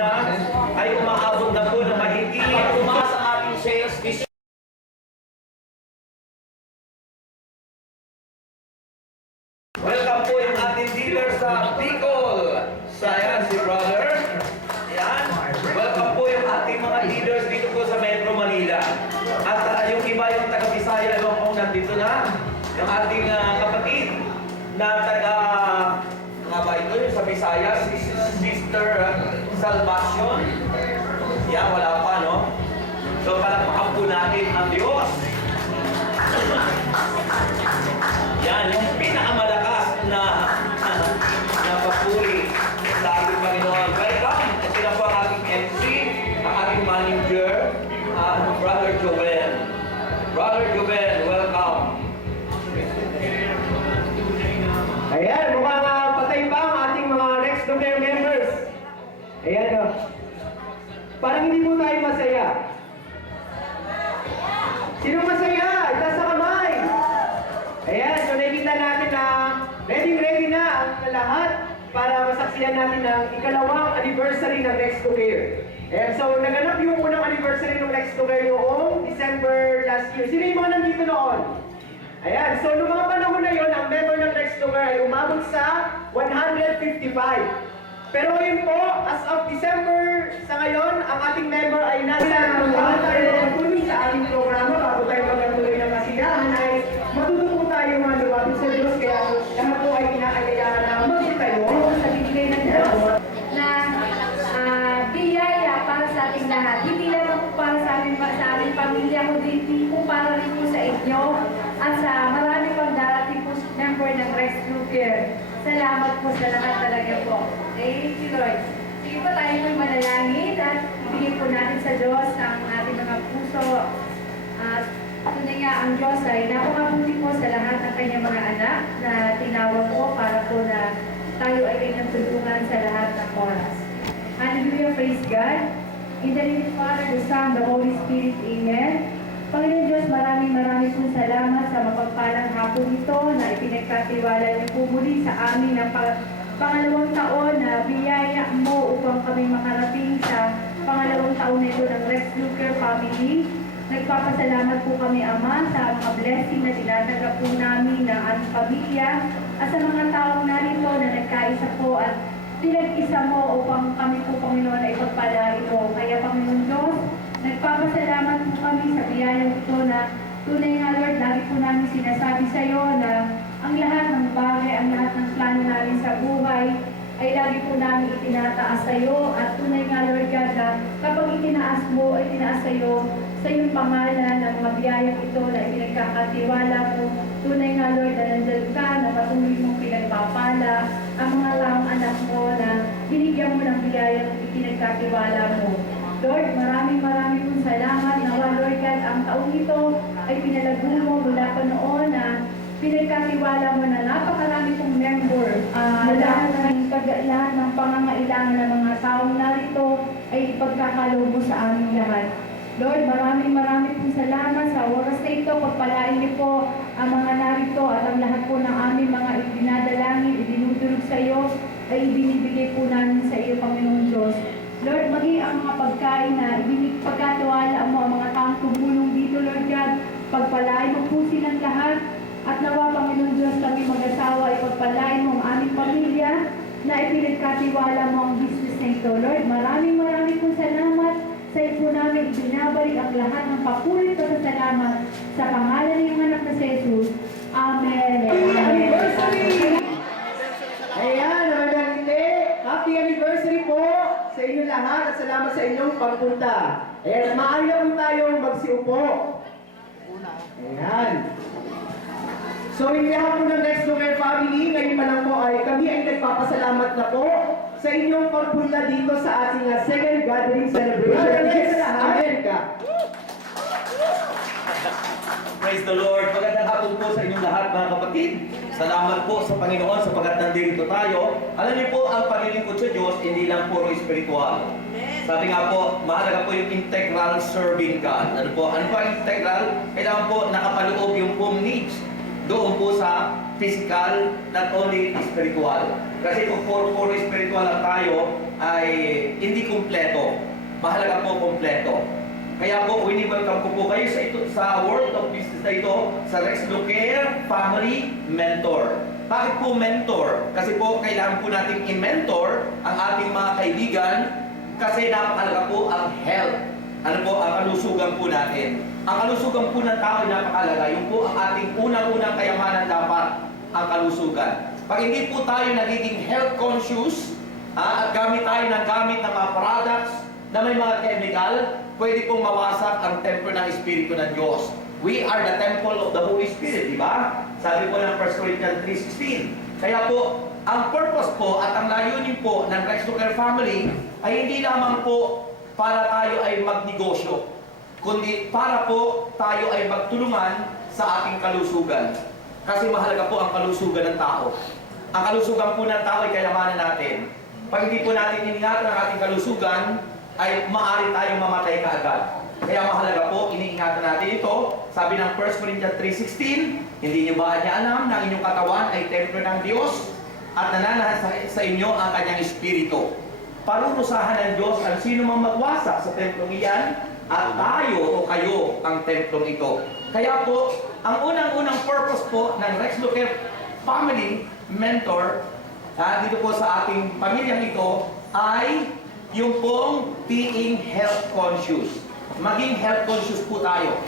na ay umaabot na po na mahigit sa ating sales vision. Welcome po yung ating dealer sa Bicol. Ayan, si brother. Ayan. Welcome po yung ating mga dealers dito po sa Metro Manila. At yung iba yung taga-Bisaya, alam ko nandito na. Yung ating kapatid na taga, nga ba ito yung sa Bisaya, si Sister Salvacion. Yan, wala pa, no? So, palakpakan po natin ang Diyos. Yan, yung pinakamalakas na papuri sa ating Panginoon. Welcome! Sila po ang ating MC, ang ating manager, Brother Joel. Brother Joel, welcome. Ayan, mukhang patay pa ang ating mga next to their members. Ayan o. Parang hindi po tayo masaya. Sino masaya? Itaas sa kamay. Ayan, so nakikita natin na ready na ang lahat para masaksiyan natin ang ikalawang anniversary ng Next to Care. Ayan, so naganap yung unang anniversary ng Next to Care noong December last year. Sino yung mga nandito noon? Ayan, so noong mga panahon na yon, ang member ng Next to Care ay umabot sa 155. Pero ngayon po, as of December sa ngayon, ang ating member ay nasa tayo magtuloy sa ating programa bago tayo magtuloy ng kasiyahan ay matututo tayo mga lumapit sa Diyos kaya lahat po ay kinakailangan na magtayo sa bibigay ng Diyos na biyaya para sa ating lahat. Hindi lang po para sa aming pamilya, kundi po para rin po sa inyo at sa marami pang darating po member ng Rescue Care. Salamat po sa lahat talaga po. Thank you, Lord. Sige po tayo po'y manalangin at ibigay po natin sa Diyos ang ating mga puso. At tunay nga ang Diyos ay napakabuti po sa lahat ng kanyang mga anak na tinawag po para po na tayo ay kanyang tulungan sa lahat ng oras. Hallelujah, praise God. In the name of the Father, the Son, the Holy Spirit, Amen. Panginoon Diyos, maraming pong salamat sa mapagpalang hapon ito na ipinagkatiwala niyo po muli sa amin ng pangalawang taon na biyaya mo upang kami makarating sa pangalawang taon na ito ng Rescue Care Family. Nagpapasalamat po kami, Ama, sa mga blessing na tinatanggap po namin ng aming pamilya at sa mga taong narito na nagkaisa po at pinag-isa mo upang kami po, Panginoon, ay pagpalain mo. Kaya, Panginoon Diyos, nagpapasalamat po kami sa biyayang ito na tunay nga, Lord, lagi po namin sinasabi sa iyo na ang lahat ng bagay, ang lahat ng plano namin sa buhay ay lagi po namin itinataas sa iyo at tunay nga, Lord God, na kapag itinaas mo, ay tinaas sa iyo sa iyong pangalan ng mga biyayang ito na ipinagkakatiwala mo. Tunay nga, Lord, na nandun ka, na patuloy mong pinagpapala ang mga taong anak mo na binigyan mo ng biyayang ipinagkatiwala mo. Lord, maraming pong salamat na, Lord God, ang taong ito ay pinalago mo mula pa noon na pinagkatiwala mo na napakarami pong member. Lahat ng pangangailangan ng mga taong narito ay ipagkakalo mo sa aming lahat. Lord, maraming pong salamat sa oras na ito. Pagpalain niyo po ang mga narito at ang lahat po ng aming mga idinadalangin, idinudulog sa iyo, ay ibinibigay po namin sa iyo, Panginoon Diyos. Lord, maging ang mga pagkain na pagkatiwala mo ang mga taong tumulong dito, Lord God, pagpalain mo po silang lahat. At nawa, Panginoon Diyos, kami mag-asawa ay pagpalain mo ang aming pamilya na ipinagkatiwala mo ang business na ito. Lord, maraming pong salamat. Sa iyo namin ibinabalik ang lahat ng papulit at salamat sa pangalan ng iyong anak na si Jesus. Amen. Anniversary! Ayan, naman hindi. Happy anniversary po sa inyo lahat at salamat sa inyong pagpunta. Ayan, maaari na po tayong magsiupo. Ayan. So, in behalf po ng Next to Care Family, ngayon pa lang po ay kami ay nagpapasalamat na po sa inyong pagpunta dito sa ating second gathering celebration in America. Praise the Lord. Magandang hapon po sa inyong lahat, mga kapatid. Salamat po sa Panginoon sapagkat nandito tayo. Alam niyo po, ang paglilingkod sa Diyos, hindi lang puro spiritual. Sabi nga po, mahalaga po yung integral serving God. Ano po ang integral? Kailangan po nakapaloob yung home needs. doon po sa physical, not only spiritual. Kasi kung puro spiritual lang tayo, ay hindi kumpleto. Mahalaga po kumpleto. Kaya po, welcome ko po kayo sa world of business na ito, sa Rex Luker Family Mentor. Bakit po mentor? Kasi po, kailangan po natin i-mentor ang ating mga kaibigan kasi napakalaga po ang health. Ano po, ang kalusugan po natin. Ang kalusugan po ng tao ay napakalaga. Yung po ang ating unang-unang kayamanan dapat, ang kalusugan. Pag hindi po tayo nagiging health conscious, at gamit tayo ng mga products na may mga chemical, pwede pong mawasak ang templo ng Espiritu ng Diyos. We are the temple of the Holy Spirit, di ba? Sabi po ng 1 Corinthians 3:16. Kaya po, ang purpose po at ang layunin po ng Rex Luker Family ay hindi lamang po para tayo ay magnegosyo, kundi para po tayo ay magtulungan sa ating kalusugan. Kasi mahalaga po ang kalusugan ng tao. Ang kalusugan po ng tao ay kayamanan natin. Pag hindi po natin iningatan ang ating kalusugan, ay maaari tayong mamatay kaagad. Kaya mahalaga po, iniingatan natin ito. Sabi ng 1 Corinthians 3:16, hindi nyo ba niya alam na ang inyong katawan ay templo ng Diyos at nananahan sa inyo ang kanyang espiritu. Parurusahan ng Diyos ang sino mang magwasak sa templong iyan at tayo o kayo ang templong ito. Kaya po, ang unang-unang purpose po ng Rex Luker Family Mentor dito po sa ating pamilyang ito ay yung pong being health conscious. Maging health conscious po tayo.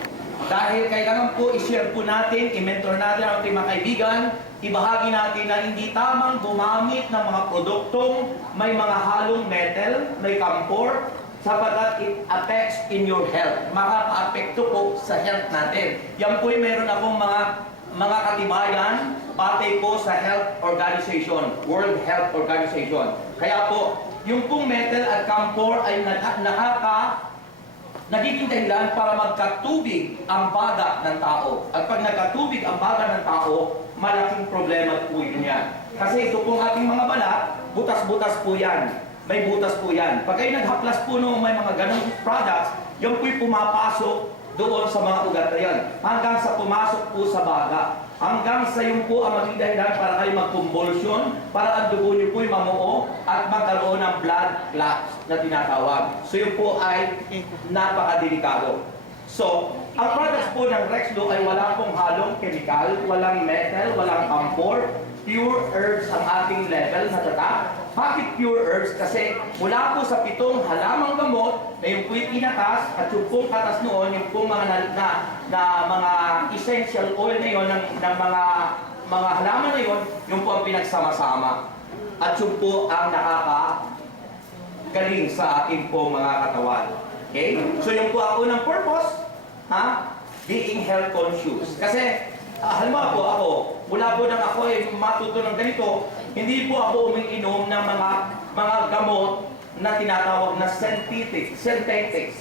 Dahil kailangan po i-share po natin, i-mentor natin ang ating mga kaibigan, ibahagi natin na hindi tamang gumamit ng mga produktong may mga halong metal, may camphor, sapagkat it affects in your health. Makaka-apekto po sa health natin. Yan po meron akong mga katibayan, batay po sa Health Organization, World Health Organization. Kaya po, yung pong metal at camphor ay nagiging dahilan para magkatubig ang baga ng tao. At pag nagkatubig ang baga ng tao, malaking problema po yun yan. Kasi ito pong ating mga balat, butas-butas po yan. May butas po yan. Pag kayo naghaplas po nung may mga ganong products, yung po'y pumapasok doon sa mga ugat na yan. Hanggang sa pumasok po sa baga. Hanggang sa yung po ang maging dahilan para kayo mag-convulsion, para ang dugo nyo po'y mamuo at magkaroon ng blood clots na tinatawag. So yun po ay napakadelikado. So, ang products po ng Rexlo ay wala pong halong chemical, walang metal, walang camphor, pure herbs ang ating level na tatak. Bakit pure herbs? Kasi mula po sa 7 halamang gamot na yung po'y pinatas at yung pong katas noon, yung pong mga mga essential oil na yun, ng mga halaman na yun, yung po ang pinagsama-sama. At yung po ang nakakagaling sa ating po mga katawan. Okay? So yung po ang unang purpose, being health conscious. Kasi halimbawa po ako, mula po nang ako ay matuto ng ganito, hindi po ako umiinom ng mga gamot na tinatawag na synthetics.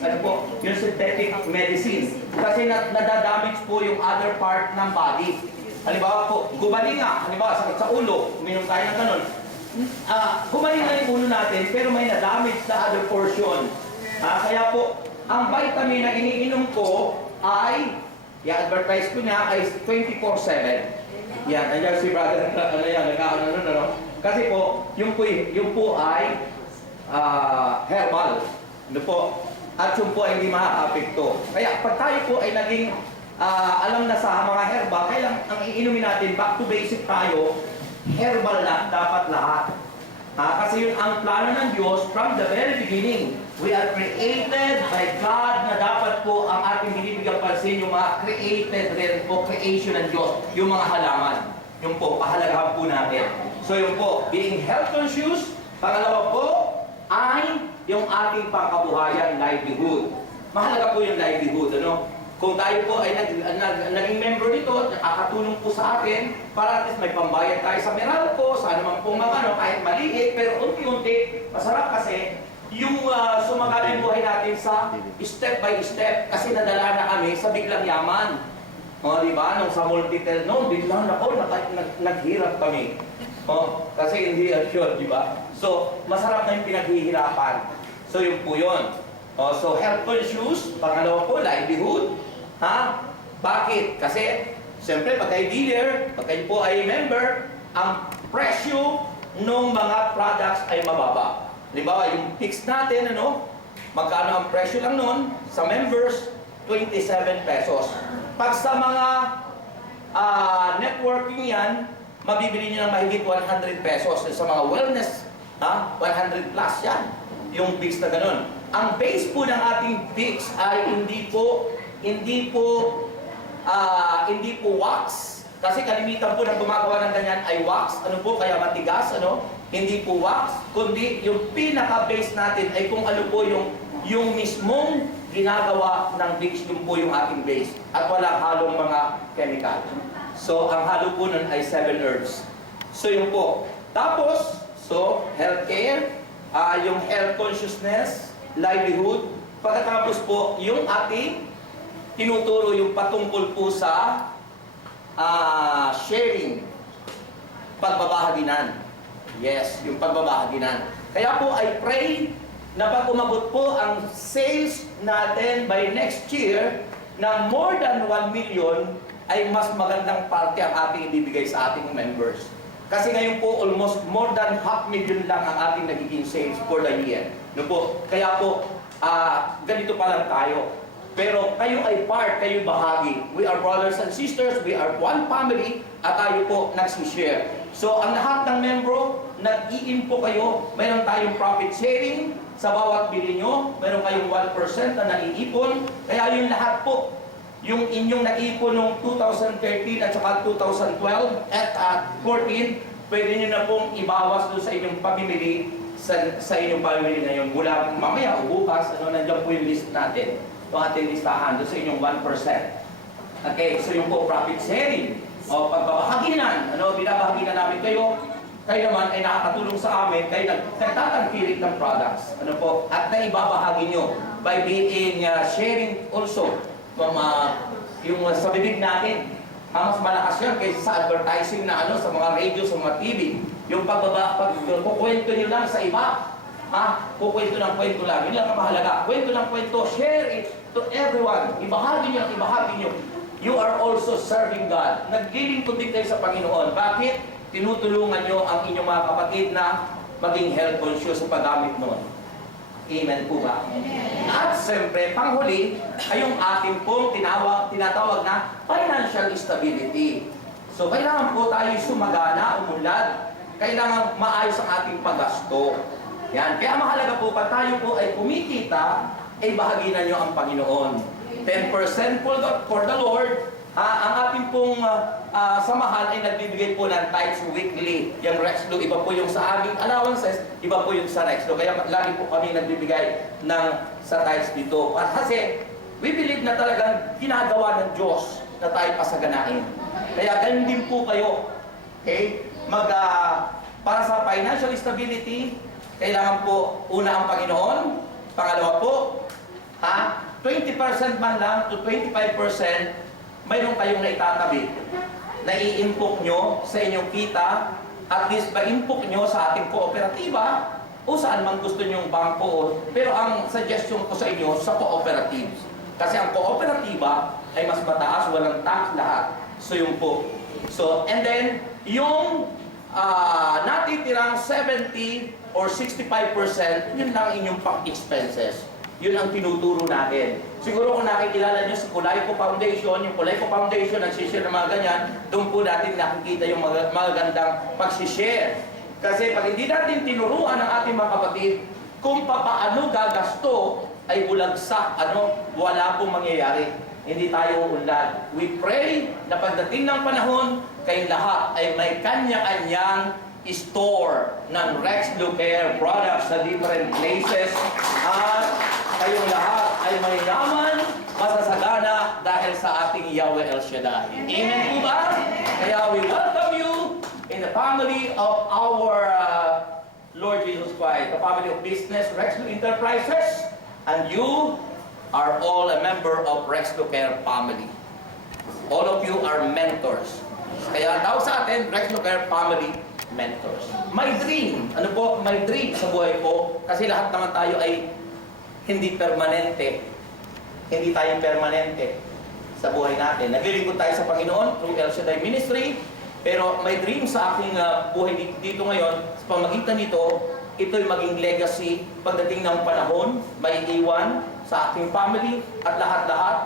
Ano po? Yung synthetic medicine. Kasi nadadamage po yung other part ng body. Halimbawa po, gumaling nga. Halimbawa, sakit sa ulo, uminom tayo ng ganun. Gumaling na yung ulo natin, pero may nadamage sa other portion. Kaya po, ang vitamin na iniinom ko ay i-advertise ko niya ay 24/7. Yan, nandiyan si brother, Kasi po, yung po ay herbal. Ano po? At yung po ay hindi makaka-apekto. Kaya pag tayo po ay naging alam na sa mga herbal, kaya ang iinumin natin, back to basic tayo, herbal na dapat lahat. Kasi yun ang plano ng Diyos from the very beginning. We are created by God na dapat po ang ating binibigyan pansin yung mga created rin po, creation ng Diyos, yung mga halaman. Yung po, pahalagahan po natin. So yung po, being health conscious, pangalawa po, ay yung ating pangkabuhayan, livelihood. Mahalaga po yung livelihood, ano? Kung tayo po ay naging member nito, nakakatulong po sa atin para at least may pambayad tayo sa Meralco, sa naman po mga kahit maliit, pero unti-unti, masarap kasi yung sumagana yung buhay natin sa step by step kasi nadala na kami sa biglang yaman. Di ba? Nung sa Multitel, biglang naghirap kami. Kasi hindi assured, di ba? So, masarap na yung pinaghihirapan. So, yun po yun. So, health conscious, pangalawa po, livelihood. Bakit? Kasi Siyempre, pag kayo dealer, pag kayo po ay member, ang presyo ng mga products ay mababa. Halimbawa, yung fix natin, magkano ang presyo lang nun sa members? 27 pesos. Pag sa mga networking yan, mabibili nyo ng mahigit 100 pesos. Sa mga wellness, 100 plus yan, yung fix na ganun. Ang base po ng ating fix ay hindi po wax. Kasi kalimitan po ng gumagawa ng ganyan ay wax. Kaya matigas, Hindi po wax, kundi yung pinaka-base natin ay kung ano po yung mismong ginagawa ng fix, yung po yung ating base. At walang halong mga chemical. So, ang halo po nun ay 7 herbs. So, yun po. Tapos, healthcare, yung health consciousness, livelihood. Pagkatapos po, yung ating tinuturo yung patungkol po sa sharing, pagbabahaginan. Yes, yung pagbabahaginan. Kaya po, I pray na pag umabot po ang sales natin by next year na more than 1 million, ay mas magandang parte ang ating ibibigay sa ating members. Kasi ngayon po, almost more than 500,000 lang ang ating nagiging sales for the year. Kaya po, ganito pa lang tayo. Pero kayo ay part, kayo bahagi. We are brothers and sisters, we are one family, at tayo po nagsishare. So, ang lahat ng membro, nag-i-in po kayo, mayroon tayong profit sharing sa bawat bili nyo, mayroon kayong 1% na naiipon, kaya yung lahat po, yung inyong naipon noong 2013 at saka 2012 at 14, pwede nyo na pong ibawas doon sa inyong pamimili, sa inyong pamimili ngayon. Mula mamaya o bukas, nandiyan po yung list natin. Yung ating listahan doon sa inyong 1%. Okay, so yung po profit sharing, o pagbabahaginan, binabahaginan namin kayo, kayo naman ay nakakatulong sa amin, kayo nagtatangkilik ng products, at naibabahagi nyo by being sharing also from yung sa bibig natin. Mas malakas yan kaysa sa advertising na sa mga radio, sa mga TV. Yung kukwento nyo lang sa iba. Kukwento ng kwento lang. Yun lang ang mahalaga. Kwento ng kwento, share it to everyone. Ibahagi nyo, ibahagi nyo. You are also serving God. Naglilingkod din kayo sa Panginoon. Bakit? Tinutulungan nyo ang inyong mga kapatid na maging health conscious sa paggamit noon. Amen po ba? At siyempre, panghuli ay yung ating pong tinatawag na financial stability. So, kailangan po tayo sumagana, umunlad. Kailangan maayos ang ating paggasto. Yan. Kaya mahalaga po, pag tayo po ay kumikita, ay bahaginan nyo ang Panginoon. 10% for the Lord. Ang ating pong samahan ay nagbibigay po ng tithes weekly. Yung Rexlo, iba po yung sa aming allowances, iba po yung sa Rexlo. Kaya lagi po kami nagbibigay sa tithes dito. At kasi, we believe na talagang ginagawa ng Diyos na tayo pasaganain. Kaya ganun din po kayo. Okay? Para sa financial stability, kailangan po una ang Panginoon. Pangalawa po, 20% man lang to 25%, mayroon kayong naitatabi. Nai-impok nyo sa inyong kita, at least ma-impok nyo sa ating kooperatiba, o saan man gusto nyong bangko. Pero ang suggestion ko sa inyo, sa cooperatives. Kasi ang kooperatiba ay mas mataas, walang tax lahat. So yun po. So, and then, yung natitirang 70 or 65%, yun lang inyong pang-expenses. Yun ang tinuturo natin. Siguro kung nakikilala nyo sa Kulayko Foundation, yung Kulayko Foundation nagsishare ng mga ganyan, doon po natin nakikita yung magagandang pagsishare. Kasi pag hindi natin tinuruan ng ating mga kapatid kung paano gagasto, ay bulagsak, wala pong mangyayari. Hindi tayo uunlad. We pray na pagdating ng panahon, kayong lahat ay may kanya-kanyang store ng Rexlo Care products sa different places, at kayong lahat ay mayaman, masasagana dahil sa ating Yahweh El Shaddai. Amen po ba? Kaya we welcome you in the family of our Lord Jesus Christ, the family of business, Rexlo Enterprises, and you are all a member of Rexlo Care family. All of you are mentors. Kaya tawag sa atin, Rexlo Care family mentors. My dream, my dream sa buhay ko, kasi lahat naman tayo ay hindi permanente. Hindi tayo permanente. sa buhay natin. Naglilingkod tayo sa Panginoon through El Shaddai Ministry, pero may dream sa aking buhay dito ngayon. Sa pamagitan nito, ito'y maging legacy pagdating ng panahon, may iwan sa aking family at lahat-lahat,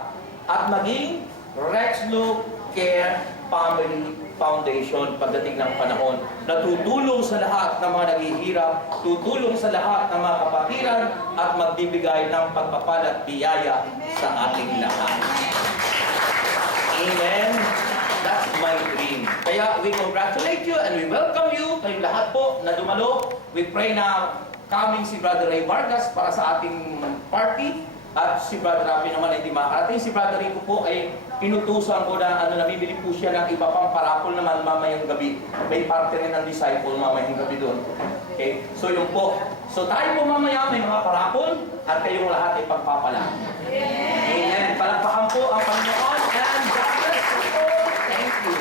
at maging Rex Luke Care Family Foundation pagdating ng panahon na tutulong sa lahat ng mga naghihirap, tutulong sa lahat ng mga kapatiran at magbibigay ng pagpapala at biyaya sa ating lahat. Amen. That's my dream. Kaya we congratulate you and we welcome you, kayong lahat po na dumalo. We pray na coming si Brother Ray Vargas para sa ating party at si Brother Rafi naman ay hindi makarating. Si Brother Rico po ay inutusan ko na nabibili po siya ng iba pang parapol naman mamayang gabi. May parte rin ng disciple mamayang gabi doon. Okay? So yun po. So tayo po mamaya may mga parapol at kayong lahat ay pagpapala. Amen. Palakpakan po ang Panginoon and God bless you po. Thank you.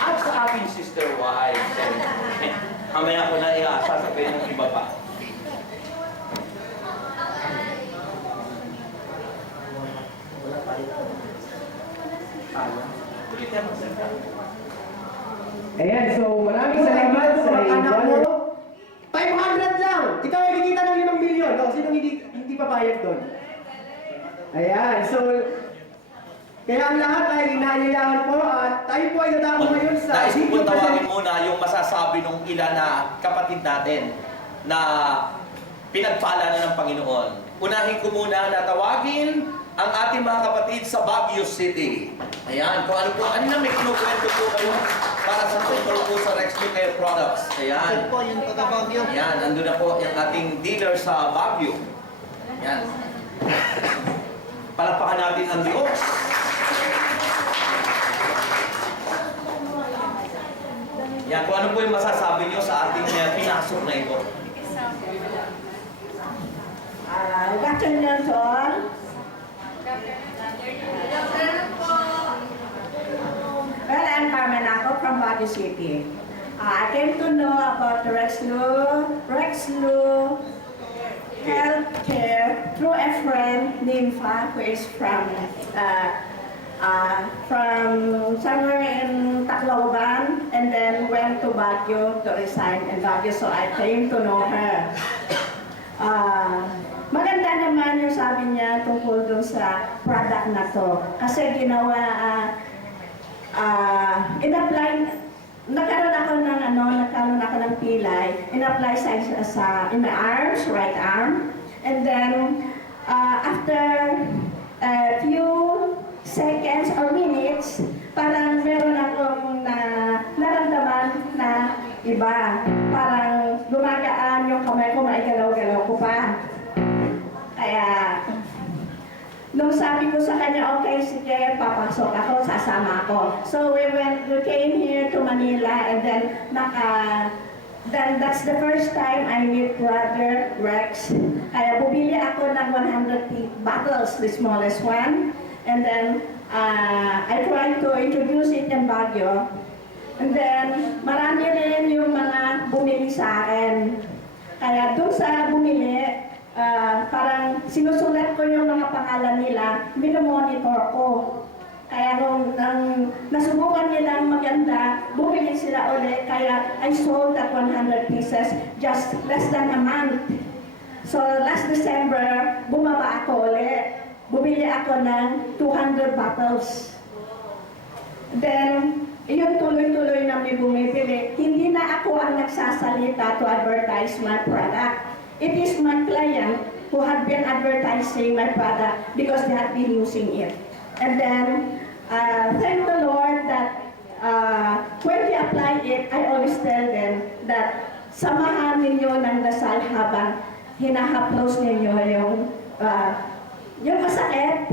At sa ating sister wife. Mamaya ko na sasabihin ng iba pa. Ayan, so maraming salamat sa anak mo. 500 lang! Ikaw ay kikita ng 5 milyon. O, sino hindi papayag doon? Ayan, so kaya ang lahat ay inaanyayahan po at tayo po ay nadako ngayon sa Nais ko po tawagin muna yung masasabi ng ilan na kapatid natin na pinagpala na ng Panginoon. Unahin ko muna na tawagin ang ating mga kapatid sa Baguio City. Ayan, kung ano po, kanina may kinukwento po kayo para sa tungkol po sa Rex Luke Care Products. Ayan. Ito po yung taga-Baguio. Ayan, nandun na po yung ating dealer sa Baguio. Ayan. Palakpakan natin ang Diyos. Yan, kung ano po yung masasabi nyo sa ating pinasok na ito. Good afternoon to all. Well, I'm Carmen Ako from Baguio City. I came to know about the Rex Luke Healthcare through a friend, Nympha, who is from somewhere in Tacloban, and then went to Baguio to resign in Baguio, so I came to know her. Maganda naman yung sabi niya tungkol dun sa product na to. Kasi ginawa, in-apply, nagkaroon ako ng pilay, in-apply sa in my arms, right arm, and then after a few seconds or minutes, parang meron akong naramdaman na iba. Parang gumagaan yung kamay ko, maigalaw-galaw ko pa. Kaya, nung sabi ko sa kanya, okay, sige, papasok ako, sasama ako. So we came here to Manila, and then that's the first time I meet Brother Rex. Kaya bumili ako ng 100 bottles, the smallest one. And then, I tried to introduce it in Baguio. And then, marami rin yung mga bumili sa akin. Kaya doon sa bumili, parang sinusulat ko yung mga pangalan nila, minomonitor ko. Kaya nung nasubukan nila maganda, bumili sila ulit. Kaya I sold that 100 pieces just less than a month. So last December, bumaba ako ulit. Bumili ako ng 200 bottles. Then, yun tuloy-tuloy na may bumibili. Hindi na ako ang nagsasalita to advertise my product. It is my client who had been advertising my product because they had been using it. And then, thank the Lord that when they apply it, I always tell them that samahan ninyo ng dasal habang hinahaplos ninyo yung masakit.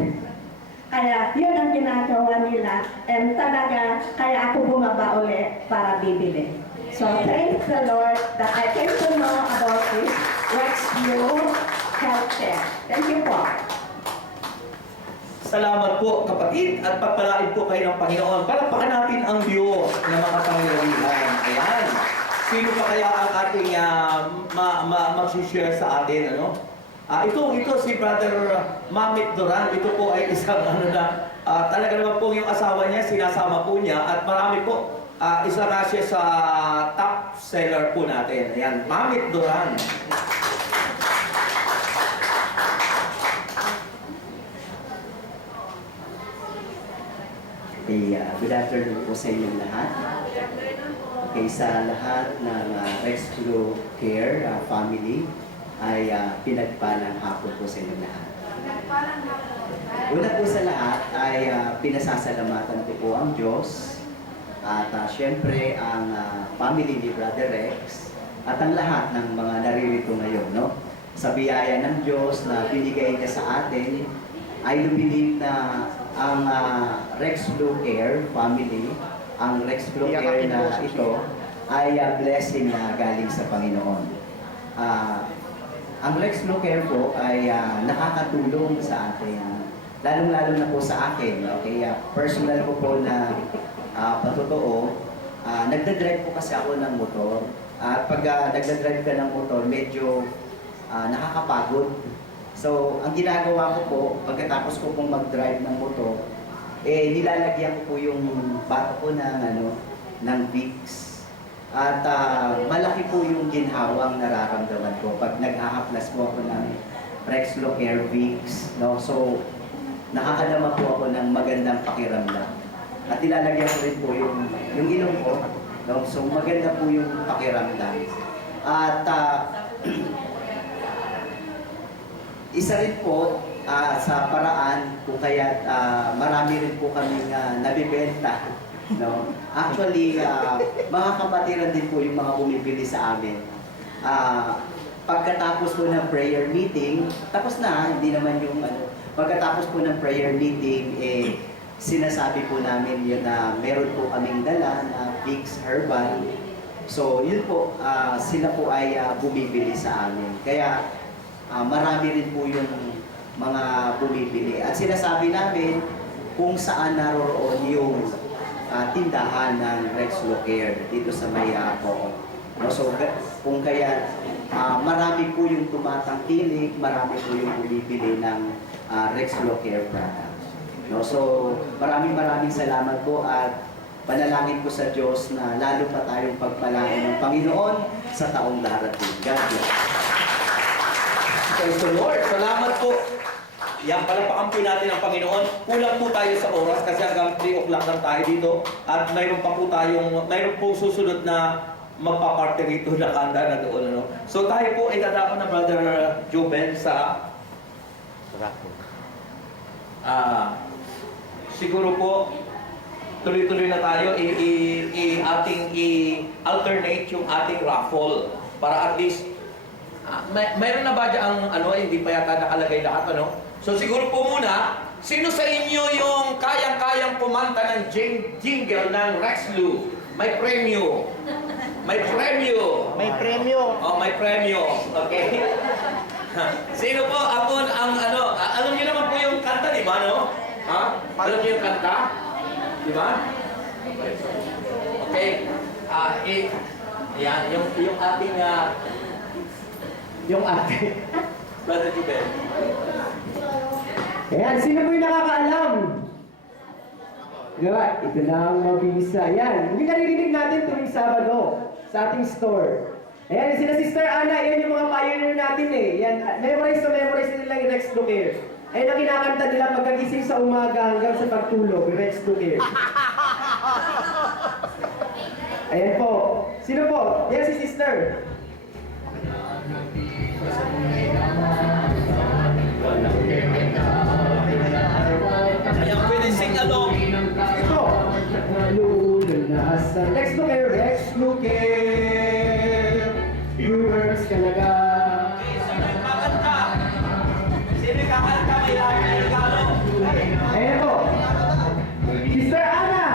Kaya yun ang ginagawa nila. And talaga, kaya ako bumaba ulit para bibili. So thank the Lord that I came to know about this Rex Luke Healthcare. Thank you po. Salamat po kapatid at pagpalain po kayo ng Panginoon. Palakpakan natin ang Diyos na makapangyarihan. Ayan. Sino pa kaya ang ating mag-share sa atin? Ano? Ito si Brother Mamit Duran. Ito po ay isang talaga naman po yung asawa niya, sinasama po niya at marami po. Isa nga siya sa top seller po natin. Ayan, Mamit Duran. Good afternoon po sa inyong lahat. Okay, sa lahat ng Rescue Care family ay pinagpalang hapon po sa inyong lahat. Una po sa lahat ay pinasasalamatan ko po ang Diyos at syempre ang family ni Brother Rex at ang lahat ng mga naririto ngayon, no? Sa biyaya ng Diyos na binigay niya sa atin, I do believe na ang Rex Blue Care family, ang Rex Blue Care na ito ay blessing na galing sa Panginoon. Ang Rex Blue Care po ay nakakatulong sa atin, lalong-lalo na po sa akin. Okay, personal ko po na patotoo, nagdadrive po kasi ako ng motor. At pag nagdadrive ka ng motor, medyo nakakapagod. So, ang ginagawa ko po, pagkatapos ko pong mag-drive ng motor, nilalagyan ko po yung bato ko ng Vicks. At malaki po yung ginhawang nararamdaman ko pag nag-ahaplas po ako ng Rexlo Air Vicks. No? So, nakakadama po ako ng magandang pakiramdam. At nilalagyan ko rin po yung ilong ko. No? So, maganda po yung pakiramdam. At isa rin po sa paraan kung kaya marami rin po kaming nabibenta. No? Actually, mga kapatiran din po yung mga bumibili sa amin. Pagkatapos po ng prayer meeting, tapos na, hindi naman yung pagkatapos po ng prayer meeting, sinasabi po namin yun na meron po kaming dala na Vicks Herbal. So, yun po, sila po ay bumibili sa amin. Kaya, marami rin po yung mga bumibili. At sinasabi namin kung saan naroroon yung tindahan ng Rexlo Care dito sa may po. No, so, kung kaya marami po yung tumatangkilik, marami po yung bumibili ng Rexlo Care product. No, so, maraming salamat po at panalangin ko sa Diyos na lalo pa tayong pagpalain ng Panginoon sa taong darating. God bless. Praise the Lord. Salamat po. Yan, palapakan po natin ang Panginoon. Kulang po tayo sa oras kasi hanggang 3 o'clock lang tayo dito. At mayroon pa po mayroon po susunod na magpaparte rito na kanta na doon. So tayo po ay tatapan na Brother Joben sa siguro po tuloy-tuloy na tayo i-alternate yung ating raffle para at least mayroon na ba dyan ang hindi pa yata nakalagay lahat, So siguro po muna, sino sa inyo yung kayang-kayang kumanta ng jingle ng Rexlu? May premyo. May premyo. May premyo. Oh, may premyo. Okay. Sino po ang alam niyo naman po yung kanta, di ba, no? Ha? Alam niyo yung kanta? Di ba? Okay. Yan, yung ating Brother Jubel. Ayan, sino po yung nakakaalam? Diba? Ito na ang mabisa. Ayan, yung naririnig natin tuwing Sabado sa ating store. Ayan, sila Sister Ana, yan yung mga pioneer natin Yan, memorize nila yung Rex to Care. Ayan ang kinakanta nila pagkagising sa umaga hanggang sa pagtulog, Rex to Care. Ayan po. Sino po? Yan si Sister. Ayan, pwede sing along. Ito. Lulunasan. Rex to Care, Rex to Care. Viewers talaga. Sino yung kakanta? Sino yung kakanta? May regalo. Ayan po. Sister Ana.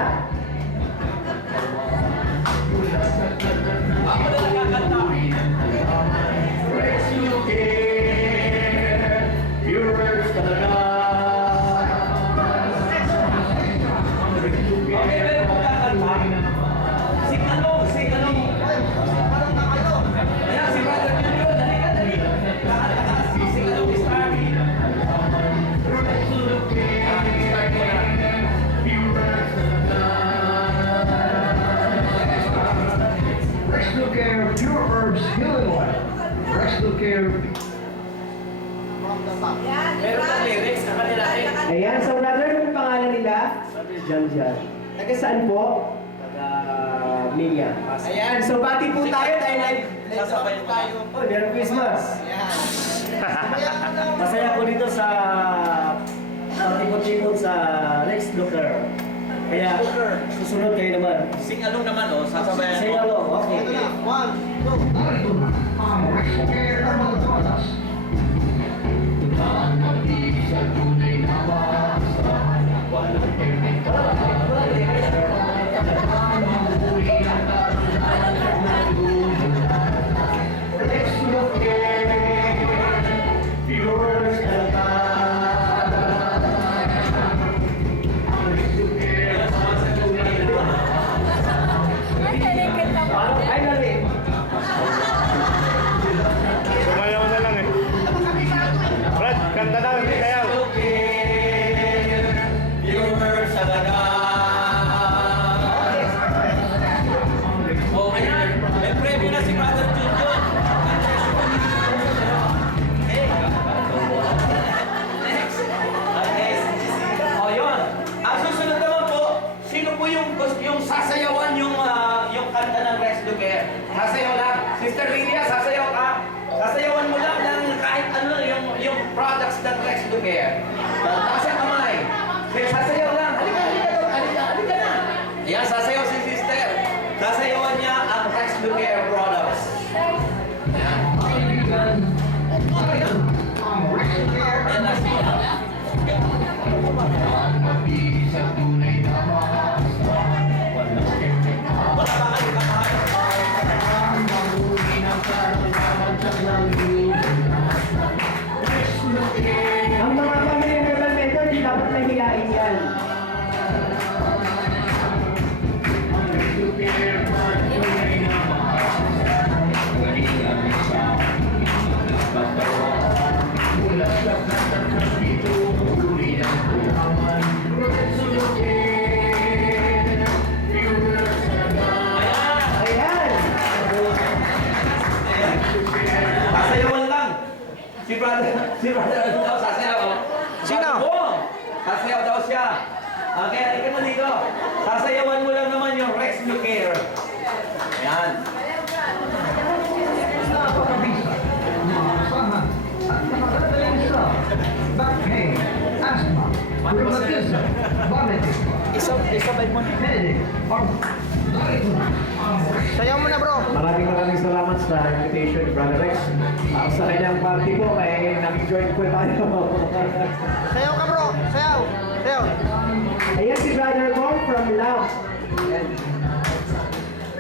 Ako na nagkakanta. Rex to Care. Herbs Healing Oil. Rescue Care. Meron ng lyrics na kanila eh. Ayan, so brother, ano yung pangalan nila? Jan. Taga saan po? Taga Minya. Ayan, so bati po tayo dahil Sasabay mo tayo. Oh, Merry Christmas! Masaya ko dito sa pagtikot-tikot sa Rex Looker. Kaya susunod kayo naman. Sing along naman oh, sasabayan Say mo. hello, okay. Narito na ang Rescue Care Herbal Products. Ang mag-ibig sa tunay na maasahan. Walang chemical. Ang mahuli ang karulan ng lulan. Rescue Care. Pure Salata. Rescue Care. Ay, lali! Sumayaw na lang eh. Brad, kanta na, hindi kayaw. Pure Salaga. Oh, ayan. May premyo na si Brother Junjun. Next. Okay. Oh, yun. Ang susunod naman po, sino po yung sasayawan yung kanta ng Rex Luque? Sasayaw lang. Sister Lydia, sasayaw ka. Sasayawan mo lang ng kahit ano yung products ng Rex Luque. Taas ang kamay. Sasayaw lang. Halika na. Yan, sasayaw si sister. Sasayawan niya ang Rex Luque products. Yan. Ang Rescue Care Yan na siya. ang mag-ibig sa tunay na maasahan. Walang chemical. Wala ba kayo kamay? Ang mahuli ng karulan ng lulan. Rescue Care. Ang mga family herbal mentor, di dapat nahihilain yan. Rescue Care ang tunay na maasahan. Galingan sa mga katawan. Mula sa katakapito, huli ng kuhaman. Rescue Care. Pure Salata. Ayan. Ayan! Sasayawan lang. Si brother ano daw, sasayaw. Sino? Sasayaw daw siya. Okay, halika mo dito. Sasayawan mo lang naman yung Rex Luque. Ayan. Napakabisa, maasahan, at nakakataling sa back pain, asthma, rheumatism, vomiting, headache, or narito na ang Sayaw mo na bro! Maraming salamat sa invitation ni Brother Rex. Sa kanyang party po, may nag-join po tayo. Sayaw ka bro! Sayaw! Sayaw! Ayan si Brother Bong from Love. Ayan.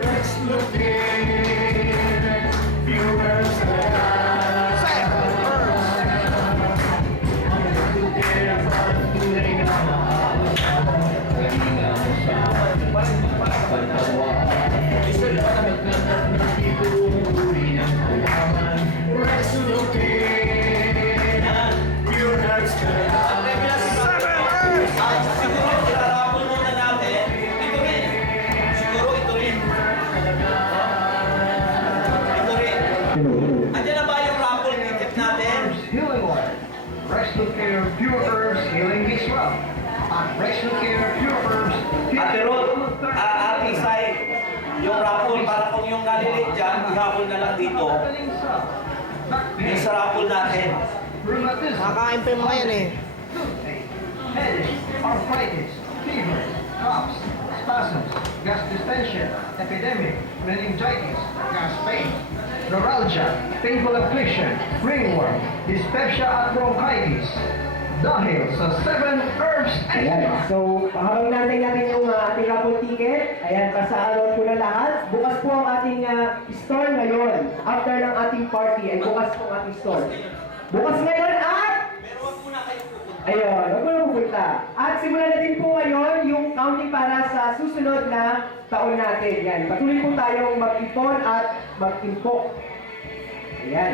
Rescue Care, Pure Salata. Rescue Care ang tunay na maasahan. Galingan sa katawan. Huli ng kuhaman. Rescue Care, Pure Salata. Ang premyo na si brother. Siguro, ilarapon muna natin. Ito rin. Siguro ito rin. Ito rin. Andiyan na ba yung raffle ticket natin? Healing Oil, Rescue Care Pure Herbs Healing Mix Rub, at Rescue Care Pure Herbs Ate Rod, Ate Isay, yung raffle, para kung yung nalilit dyan, ihapon na lang dito. Yung sa raffle natin. Rheumatism, Kakain pa yung mga yan eh. toothache, headache, arthritis, fever, coughs, spasms, gas distension, epidemic, meningitis, gas pain, neuralgia, painful affliction, ringworm, dyspepsia at bronchitis. Dahil sa 7 herbs Ayan. extra. So, habang natin yung ating raffle ticket, ayan, pasaaron po na lahat. Bukas po ang ating store ngayon. After ng ating party, ay bukas po ang ating store. Bukas ngayon at... Pero wag muna kayo pupunta. Ayun, wag mo na pupunta. At simulan na din po ngayon yung counting para sa susunod na taon natin. Yan. Patuloy po tayong mag-ipon at mag-impok. Ayan.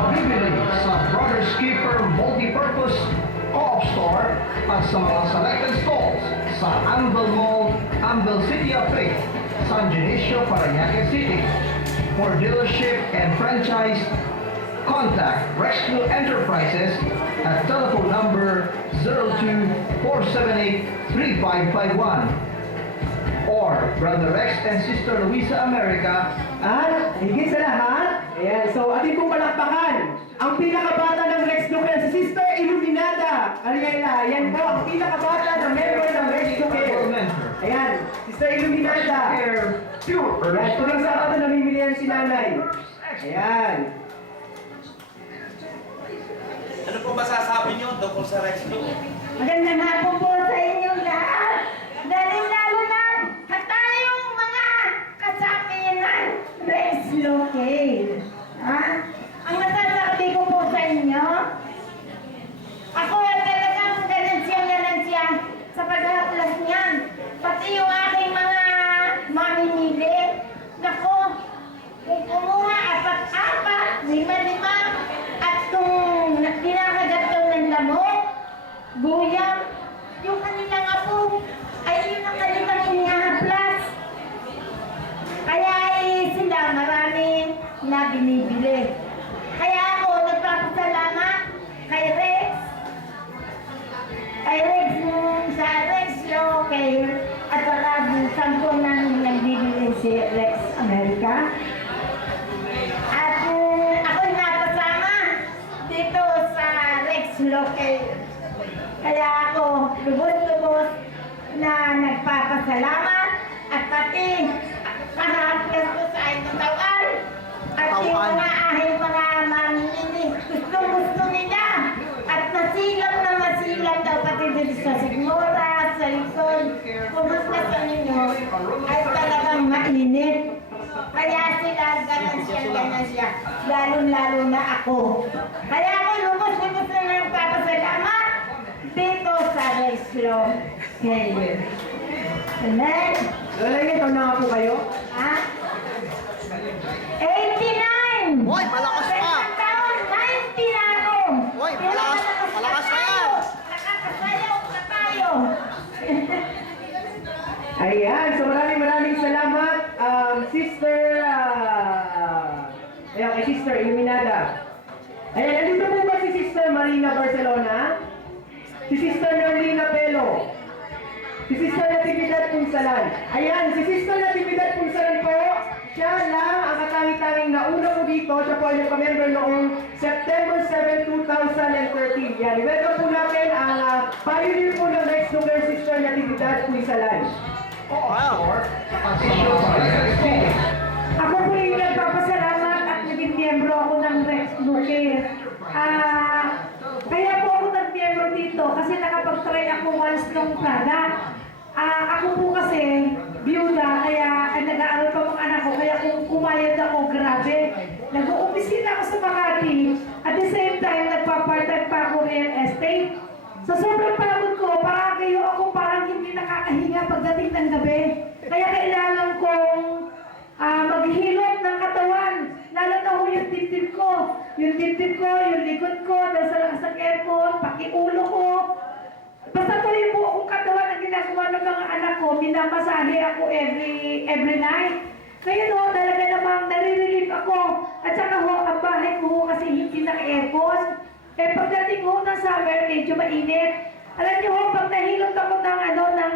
Mabibili sa Brothers Keeper Multipurpose Co-op Store at sa mga selected stalls sa Ambel Mall, Ambel City of Faith, San Dionisio, Parañaque City. For dealership and franchise, contact Rescue Enterprises at telephone number 02-478-3551 or Brother Rex and Sister Luisa America. At higit sa lahat, ayan, so ating pong palakpakan ang pinakabata ng Rex Luker, si Sister Iluminada Ariela. Yan po ang pinakabata ng member ng Rex Luker. Ayan, Sister Iluminada. Ayan, tuloy sa ato namimilihan si nanay. Ayan. Ano po masasabi niyo tungkol sa Rex Luker? Magandang hapon po sa inyong lahat. Lalo na tayong mga kasapi ng Rex Locale. Ha? Ang masasabi ko po sa inyo, ako ay talagang ganansya sa paghaplas niyan. Pati yung aking mga mamimili. Nako, kung kumuha apat-apat, lima-lima, at kung kinakagat daw ng lamok, guyam, yung kanilang apo, ay yun ang kanilang inihaplas. Kaya sila marami na binibili. Kaya ako nagpapasalamat kay Rex sa Rex Locale at saka saan po namin nagbibili si Rex America. At ako'y napasama dito sa Rex Locale. Kaya ako lubos-lubos na nagpapasalamat at pati kahaplas ko sa itong tawal at yung mga ahing mga mamimili gusto nila at masilang na masilang daw pati dito sa sigmura, sa likod kumusta sa ninyo ay talagang mainit kaya sila ganan siya lalong-lalo na ako kaya ako lubos-lubos na nagpapasalamat dito sa Reslo. Okay. Amen. Lalagyan ito na nga po kayo. Ha? 89! Hoy, malakas pa! Taon, 90 na ako! Hoy, Pero malakas pa yan! Nakakasayaw na tayo! Ayan, so maraming salamat, Sister, ayan, kay Sister Iluminada. Ayan, nandito po ba si Sister Marina Barcelona? Si Sister Nerlina Pelo? Si Sister Natividad Punsalan? Ayan, si Sister Natividad Punsalan po, siya lang ang katangi-tanging nauna po dito, siya po ay nagpa-member noong September 7, 2013. Yan, welcome po natin ang pioneer po ng Rex Luker, Sister Natividad Punsalan. Ako po yung nagpapasalamat at naging miyembro ako ng Rex Luker. Kaya po ako nag-miyembro dito kasi nakapag-try ako once ng product. Ako po kasi, byuda, kaya nag-aaral pa mga anak ko, kaya kung kumayad ako, grabe. Nag-uumpisina ako sa Makati, at the same time, nagpa-part-time pa ako real estate. Sa sobrang pagod ko, parang kayo ako parang hindi nakakahinga pagdating ng gabi. Kaya kailangan kong maghilot ng katawan. Lalo na ho yung dibdib ko. Yung dibdib ko, yung likod ko, dahil sa lakas ng aircon, pakiulo ko. Basta tuloy po akong katawan ang ginagawa ng mga anak ko. Minamasahe ako every night. Ngayon ho, talaga namang nare-relieve ako. At saka ho, ang bahay ko ho kasi hindi naka-aircon. Eh pagdating ho ng summer, medyo mainit. Alam niyo ho, pag nahilot ako ng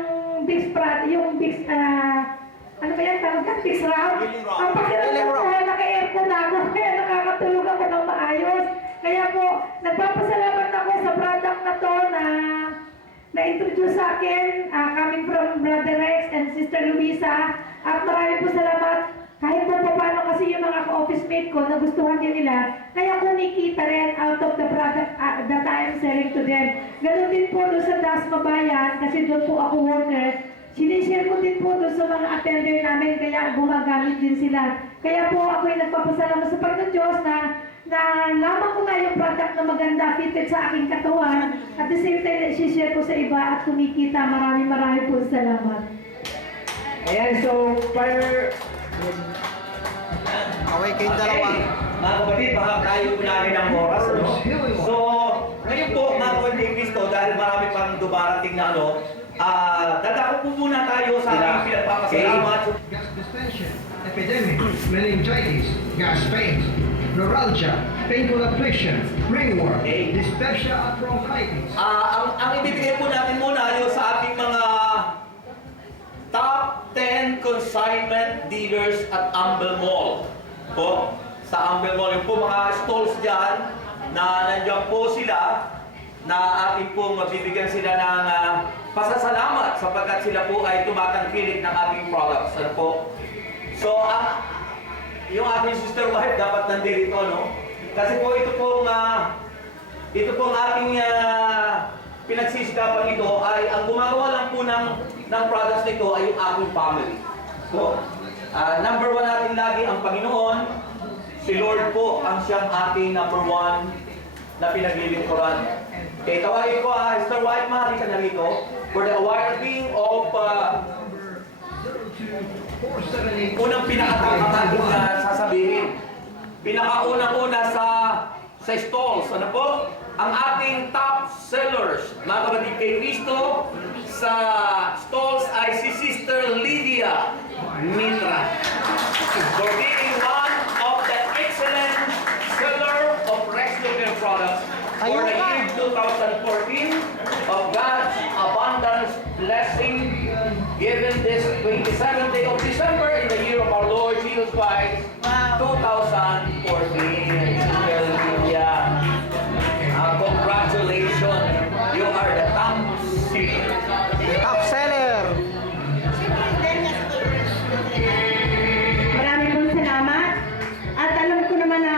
Big Sprat, yung Big, ano ba yan tawag ka? Big Round? Ang pakiramdam ko, naka-aircon ako, kaya nakakatulog ako ng maayos. Kaya po, nagpapasalamat ako sa product na to na-introduce sa akin, coming from Brother Rex and Sister Luisa. At marami po salamat. Kahit po paano kasi yung mga ka-office mate ko, nagustuhan din nila. Kaya kumikita rin out of the product that I am selling to them. Ganon din po doon sa Dasma Bayan, kasi doon po ako worker. Sinishare ko din po doon sa mga attender namin, kaya gumagamit din sila. Kaya po ako ay nagpapasalamat sa Panginoon Diyos na laman ko na yung product na maganda, fitted sa aking katawan. At the same time, sinishare ko sa iba at kumikita. Marami po salamat. Ayan, so, Away kayong dalawa. Mga kapatid, baka tayo unahin ang oras, ano? So, ngayon po, mga kapatid ni Cristo, dahil marami pang dumarating na dadako po muna tayo sa ating pinagpapasalamat. Gas distension, epidemic, meningitis, gas pains, neuralgia, painful affliction, ringworm, Okay. dyspepsia at bronchitis. Ang ibibigay po natin muna yung sa ating mga top 10 consignment dealers at Humble Mall. Po, sa Humble Mall, yung po mga stalls dyan na nandiyan po sila na ating pong mabibigyan sila ng pasasalamat sapagkat sila po ay tumatangkilik ng ating products. Ano po? So, yung ating sister wife dapat nandito, no? Kasi po ito pong ating pinagsisikapan ito ay ang gumagawa lang po ng products nito ay yung ating family. So, number one natin lagi ang Panginoon. Si Lord po ang siyang ating number one na pinaglilingkuran. Okay, tawagin ko Sister White, mahali ka na rito for the well-being of unang pinakatakatin na sasabihin. Pinakaunang-una sa stalls. Ano po? Ang ating top sellers, mga kapatid kay Cristo, sa stalls ay si Sister Lydia Mitra. For being one of the excellent seller of Rex Luger products for the year 2014 of God's abundance blessing given this 27th day of December in the year of our Lord Jesus Christ, 2014. Sister Lydia, congratulations. You are the top seller. Top seller. Maraming pong salamat. At alam ko naman na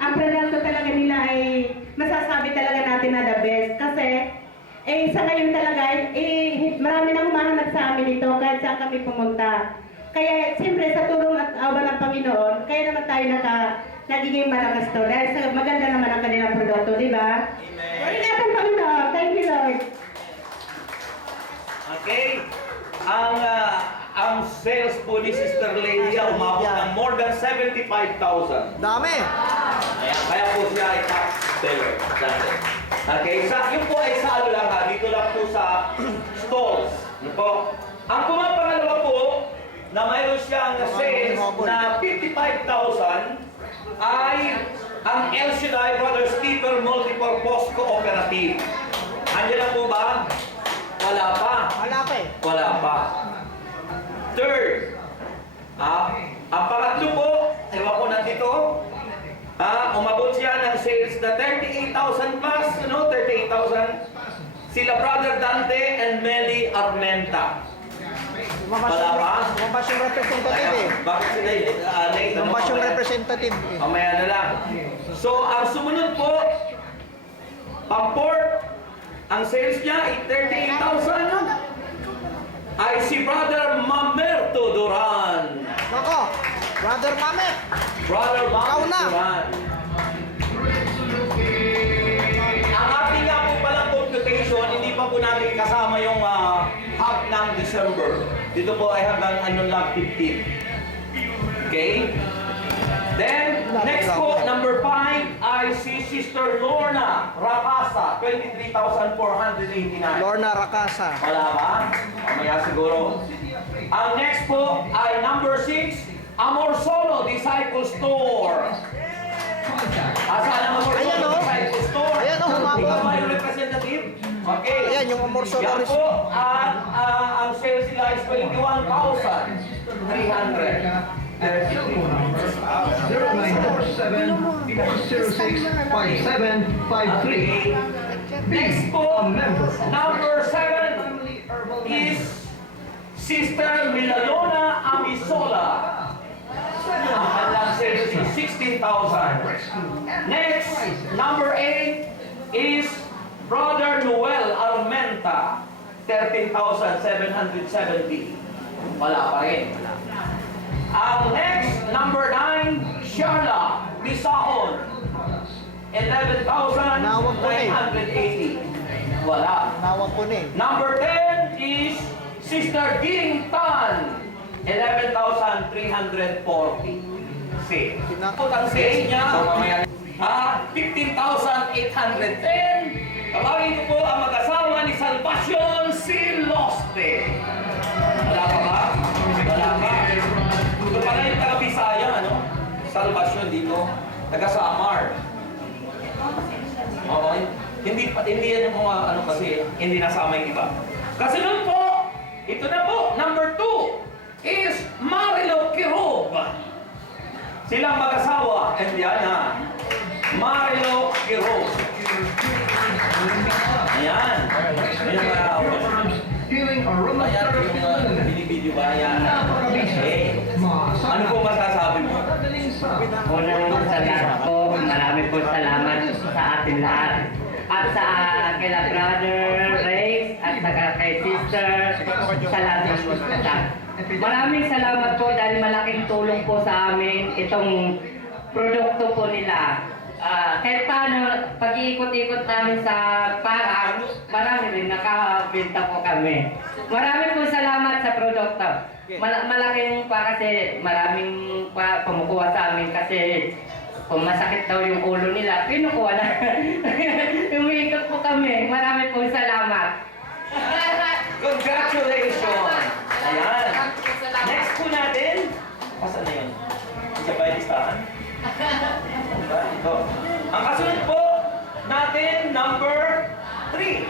ang produkto talaga nila ay masasabi talaga natin na the best. Kasi sa ngayon talaga, marami nang humahanap sa amin ito kahit saan kami pumunta. Kaya siyempre sa tulong at awa ng Panginoon, kaya naman tayo nagiging malakas to. Dahil sa maganda naman ang kanilang produkto, di ba? Amen. Ingatan Panginoon. Thank you, Lord. Okay? Ang sales po ni Sister Lydia umabot ng more than 75,000. Dami. Kaya po siya ay top seller. Okay, yun po ay sa ano lang ha, dito lang po sa stalls. Yun po. Ang pangalawa po, na mayroon siyang sales na 55,000 ay ang El Shaddai Brothers Keeper Multipurpose Cooperative. Andiyan na po ba? Wala pa. Wala pa eh. Wala pa. Third, ang pangatlo po, ewan ko nandito, umabot siya ng sales na 38,000 plus, 38,000. Sila Brother Dante and Meli Armenta. Lumabas yung representative eh. Bakit sila late? Lumabas yung representative eh. Mamaya na lang. So, ang sumunod po, pang-port, ang sales niya ay 38,000. Ay si Brother Mamerto Duran. Nako, Brother Mamet. Brother Ikaw Mamerto na. Duran. Ang ating nga po palang computation, hindi pa po natin kasama yung hub ng December. Dito po ay hanggang lang 15. Okay? Then, next po, number 5 ay si Sister Lorna Rakasa, 23,489. Lorna Rakasa. Wala ba? Mamaya siguro. Ang next po ay number 6, Amor Solo Disciple Store. Asan ang Amor Ayan, Solo oh. Disciple Store? Ayan, oh, humabol. Ikaw ba yung representative? Okay. Ayan, yung Amor Solo Yan po, ang sales nila is 21,300. Telephone number 0947-406-5753. Next po, number 7 is Sister Milalona Amisola. Ang kanilang sales is 16,000. Next, number 8 is Brother Noel Armenta, 13,770. Wala pa rin. Ang next, number 9, Sharla Bisahon, 11,980. Wala. Nawag ko na eh. Number 10 is Sister Ging Tan, 11,340. Sale. Ang sales niya, 15,810. Tawagin ko po ang mag-asawa ni Salvacion Silos. salvasyon dito. Taga Samar. Oo, hindi yan yung mga ano kasi, hindi nasama yung iba. Kasunod po, ito na po, number 2 is Marilo Quirob. Silang mag-asawa, and yan na. Marilo Quirob. Ayan. Ayan, Healing ayan yung aromatherapy. binibidyo ba yan? Napakabisa. Eh, ano po masasabi mo? Unang salamat po, marami po salamat sa ating lahat. At sa kila Brother Ray at sa kay Sister sa lahat po sa lahat. Maraming salamat po dahil malaking tulong po sa amin itong produkto po nila. Kahit paano, pag-iikot-ikot namin sa parang, marami rin nakabenta po kami. Maraming po salamat sa produkto. Malaking pa kasi maraming pa kumukuha sa amin kasi kung masakit daw yung ulo nila, kinukuha na. Umiikot po kami. Maraming po salamat. Congratulations! Ayan. Next po natin, pasan na yun? Isa ba yung listahan? Ito. Ang kasunod po natin, number 3.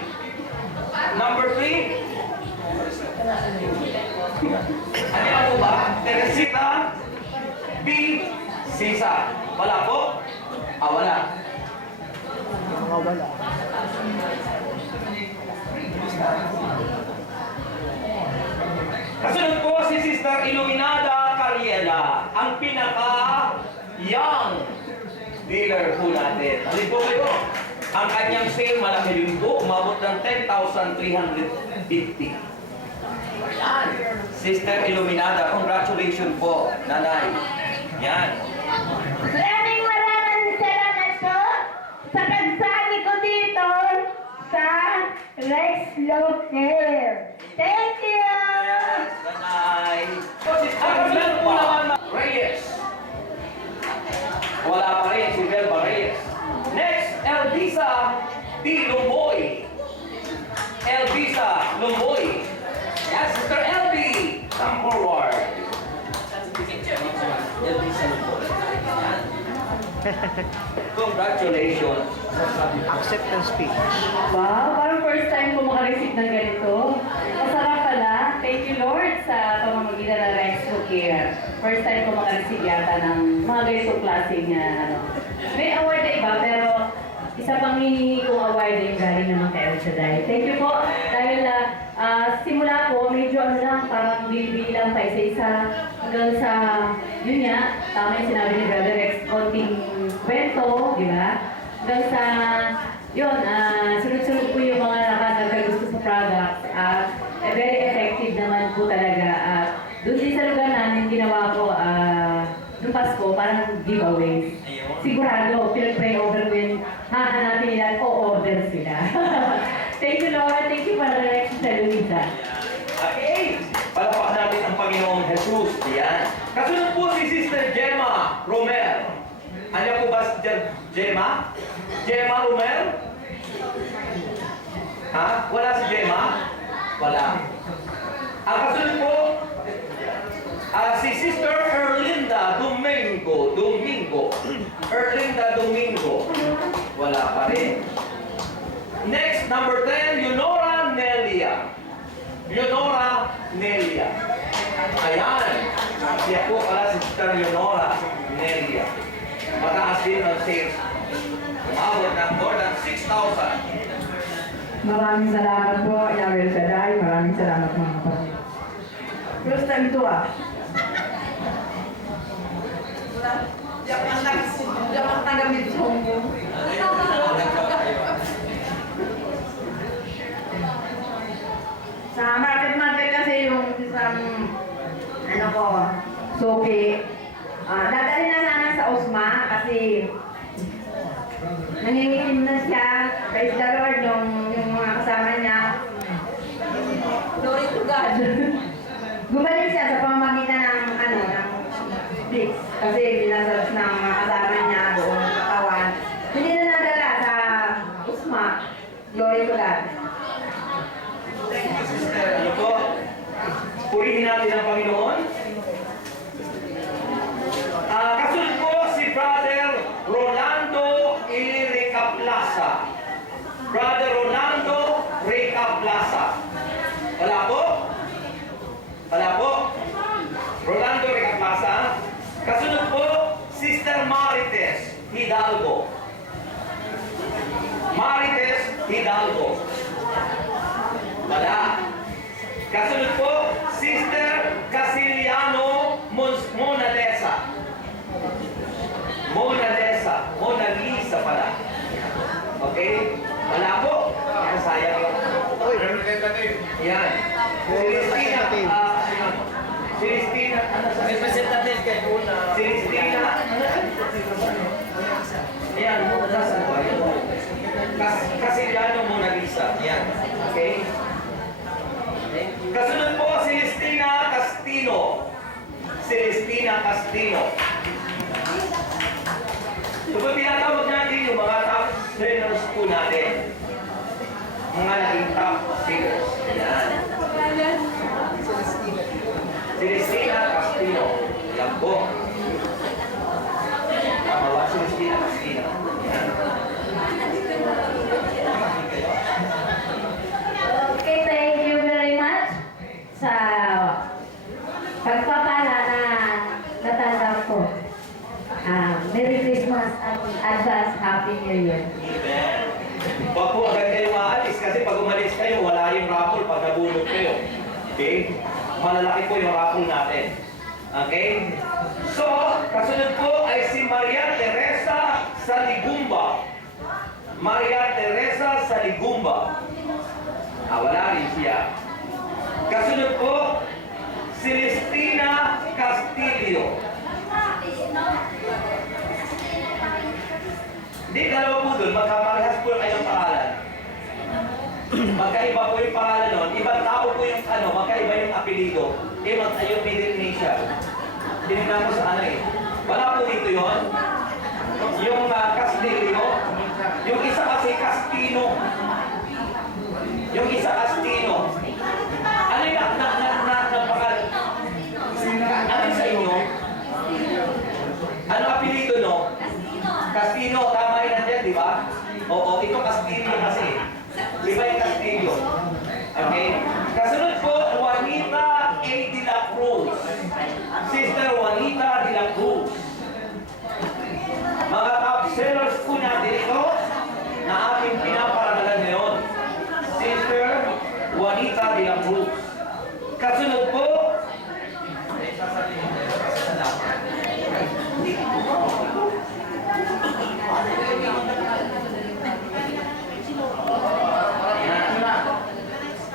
Number 3. Ano yan po ba? Teresita B. Sisa. Wala po? Wala. Mga wala. Kasunod po si Sister Iluminada Cariela, ang pinaka-young dealer po natin. Halin po kayo. Ang kanyang sale malaki rin po, umabot ng 10,350. Yan. Sister Iluminada, congratulations po, nanay. Yan. Maraming salamat po sa pagsali ko dito sa Rex Locker. Thank you! Nanay. Ang kasunod po naman, Reyes. Wala pa rin si Belva Reyes. Next, Elvisa D. Lumboy. Elvisa Lumboy. Yes, Sister Elvie. Come forward. Elvisa Lumboy. Yan. Congratulations. Acceptance speech. Wow, parang first time ko makareceive ng ganito. Masarap pala. Thank you Lord sa pamamagitan ng Rex Care. First time ko makareceive yata ng mga ganitong klaseng ano. May award na iba pero isa pang hinihingi kong award na yung galing naman kay El Shaddai. Thank you po dahil simula po medyo ano lang parang bili lang pa isa-isa hanggang sa yun nga, tama yung sinabi ni Brother Rex, konting kwento, di ba? Hanggang sa yun, sunod-sunod po yung mga nakakagusto sa product at very effective naman po talaga. At doon din sa lugar namin ginawa ko noong Pasko, parang giveaways. Sigurado, pinag-pray over ko yun, hahanapin nila, o-order sila. Thank you Lord, thank you Brother Rex sa Luisa. Okay. Palapakan natin ang Panginoong Jesus. Yan. Kasunod po si Sister Gemma Romel. Ano po ba si Gemma? Gemma Romel? Ha? Wala si Gemma? Wala. Ang kasunod po, si Sister Erlinda Domingo. Erlinda Domingo. Wala pa rin. Next, number 10, Leonora Nelia. Leonora Nelia. Ayan. Siya po pala si Sister Leonora Nelia. Mataas din ang sales. Umabot ng more than 6,000. Maraming salamat po, Yahweh Shaddai. Maraming salamat mga kapatid. First time ito Dapat nagamit sa Hongkong. Sa market kasi yung isang ano ko, suki. Dadali na sana sa Osma kasi nangingitim na siya. Praise the Lord, yung mga kasama niya. Glory to God. Gumaling siya sa pamamagitan ng Flix. Kasi binasalas ng mga kasama niya doon sa katawan. Hindi na nadala sa Osma. Glory to God. Ano po? Purihin natin ang Panginoon. Kasunod po Hidalgo. Marites Hidalgo. Wala. Kasunod po, Sister Casiliano Mona Lisa. Mona Lisa. Mona Lisa pala. Okay? Wala po. Yan, sayang yun. Yan. Celestina, ano sa Representative kay Una. Celestina, ayan, nasa ba yun? Casiliano Mona Lisa. Yan. Okay? Kasunod po, Celestina Castino. Celestina Castino. Ito po tinatawag natin yung mga top sellers po natin. Mga naging top sellers. Yan. Celestina Castino. Yan po. Tama ba? Celestina Castino. Yan. Okay, thank you very much sa pagpapala na natanggap ko. Merry Christmas at advance Happy New Year. Amen. Huwag po agad kayo maalis kasi pag umalis kayo, wala yung raffle pag nabulog kayo. Okay? Malalaki po yung raffle natin. Okay? So, kasunod po ay si Maria Teresa Saligumba. Maria Teresa Saligumba. Wala rin siya. Kasunod po, Celestina Castillo. Hindi, dalawa po doon. Magkaparehas po kayong pangalan. Magkaiba po yung pangalan nun. Ibang tao po yung magkaiba yung apelido. Yung middle initial. Tinignan ko sa ano eh. Wala po dito yun. Yung Castillo. Yung isa kasi Castino. Yung isa Castino. Ano yung napakal? Ano sa inyo? Ano apelido no? Castino, tama rin nandiyan, di ba? Oo, ito Castillo kasi. Iba yung Castillo. Okay? Kasunod po, Juanita A. de la Cruz. Sister Juanita de la Cruz. Mga top sellers po natin ito na aking pinaparangalan ngayon. Sister Juanita de la Cruz. Kasunod po,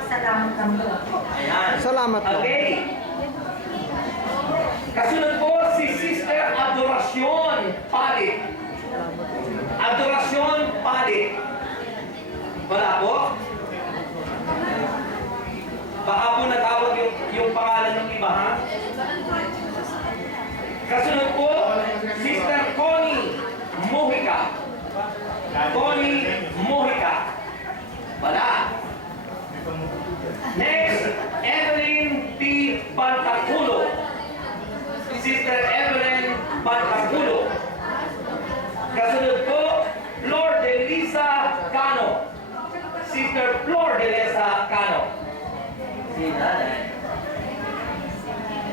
Salamat kami. ayan. Salamat po. Okay. Kasunod po si Sister Adoracion Palit. Adoracion Palit. Wala po? Baka po natawag yung pangalan ng iba, ha? Kasunod po, Sister Connie Mojica. Connie Mojica. Wala. Next, Evelyn P. Pantaculo. Sister Evelyn Pantaculo. Kasunod po, Flor de Lisa Cano. Sister Flor de Lisa Cano. Si Nanay.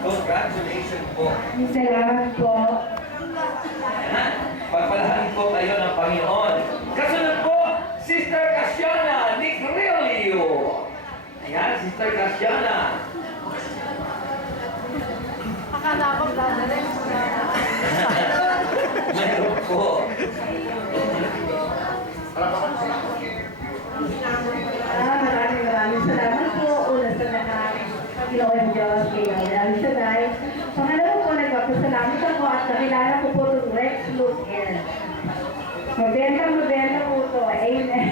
Congratulations po. Salamat po. Ayan. Pagpalahan po kayo ng Panginoon. Kasunod po, Sister Casiana Nicrilio. Ayan, Sister Casiana. Akala ko dadalhin ko na. Meron po. Maraming salamat po. Una sa lahat, Panginoon Diyos, kaya maraming salamat. Pangalawa po, nagpapasalamat ako at nakilala ko po itong Rex Luker. Mabenta po ito. Amen.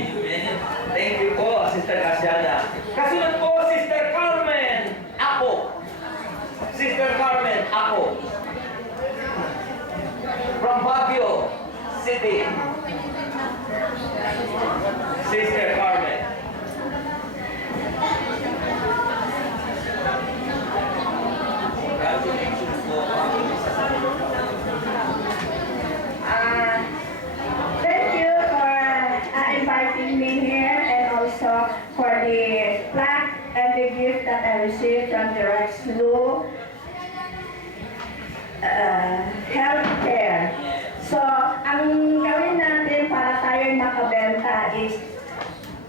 Thank you po, Sister Casiana. Kasunod po, Sister Carmen Ako. Sister Carmen Ako. From Baguio City. Sister Carmen. Congratulations po. Thank you for inviting me here and also for the plaque and the gift that I received from the Rex Lu Healthcare. So, ang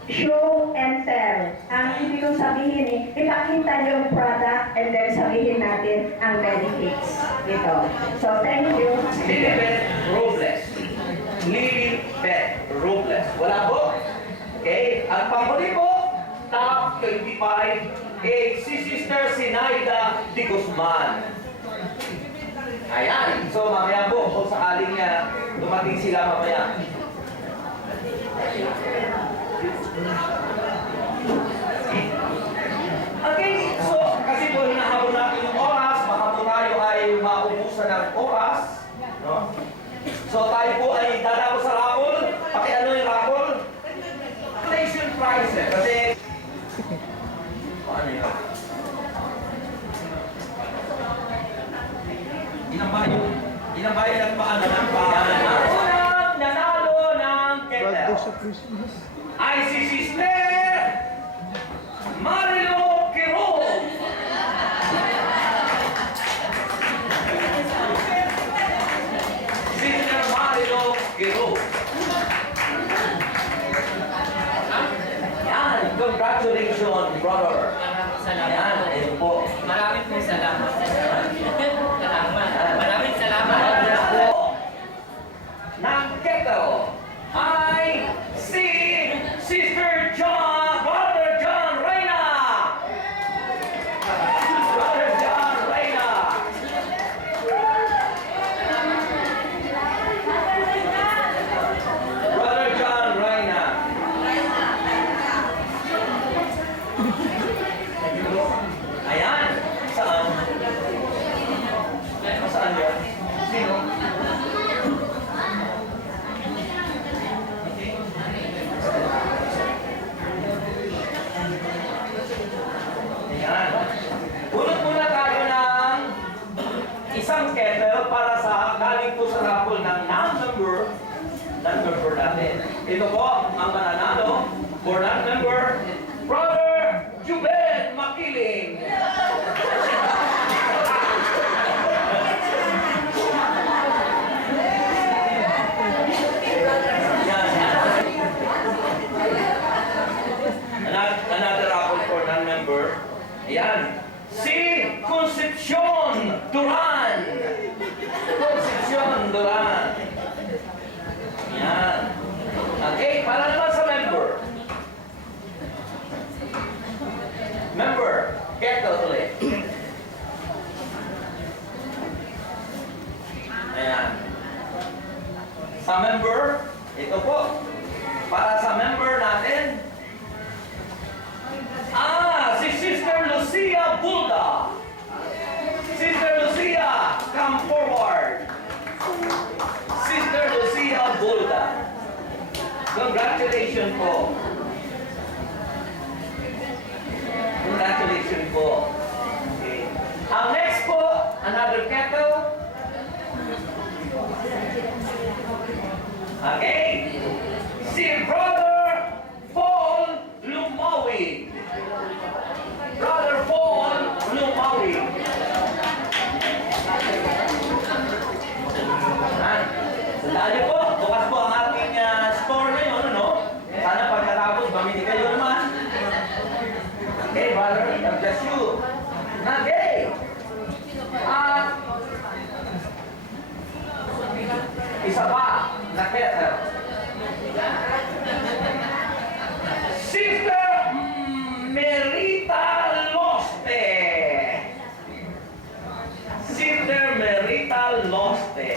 show and tell. Ang ibig kong sabihin ipakita niyo yung product and then sabihin natin ang benefits. Ito. So, thank you. Lilibet Robles. Lilibet Robles. Wala po? Okay. Ang panghuli po, top 25, si Sister Sinaida Di Guzman. Ayan. So, mamaya po, kung sakaling dumating sila mamaya. Okay, so kasi po hinahabol natin yung oras, baka po tayo ay maubusan ng oras, no? So tayo po ay dadako sa raffle. Pakiano yung raffle? Station prices. Kasi paano yun? Ilang bayo ng paano ng paano? Unang nanalo ng kettle ay si Sister Marilo Quirón. Sister Marilo Quirón. Yan, congratulations, brother. Yan, ayun po. Maraming po salamat. Maraming salamat. Ng kettle ay si Sister Brother John Reyna. Brother John Reyna. Brother John Reyna. Ayan. Saan? Saan yan? Sino? Ayan. Punot muna tayo ng isang kettle para sa galing po sa raffle ng non-member natin. Ito po ang mananalo for non-member, Brother Juben Makiling. Another raffle for non-member. Ayan. Si Concepcion Duran. Concepcion Duran. Ayan. Okay, para naman sa member. Member, kettle ulit. Ayan. Sa member, ito po. Para sa member natin, si Sister Lucia Bulda. Sister Lucia, come forward. Sister Lucia Bulda. Congratulations po. Congratulations po. Okay. Ang next po, another kettle. Okay. Si Brother Paul Lumawi. Brother Paul Lumawi. Tandaan niyo po, bukas po ang ating store ngayon, ano? Sana pagkatapos, mamili kayo naman. Okay, brother, God bless you. Okay. Isa pa, na kettle. Sister Merita Loste. Sister Merita Loste.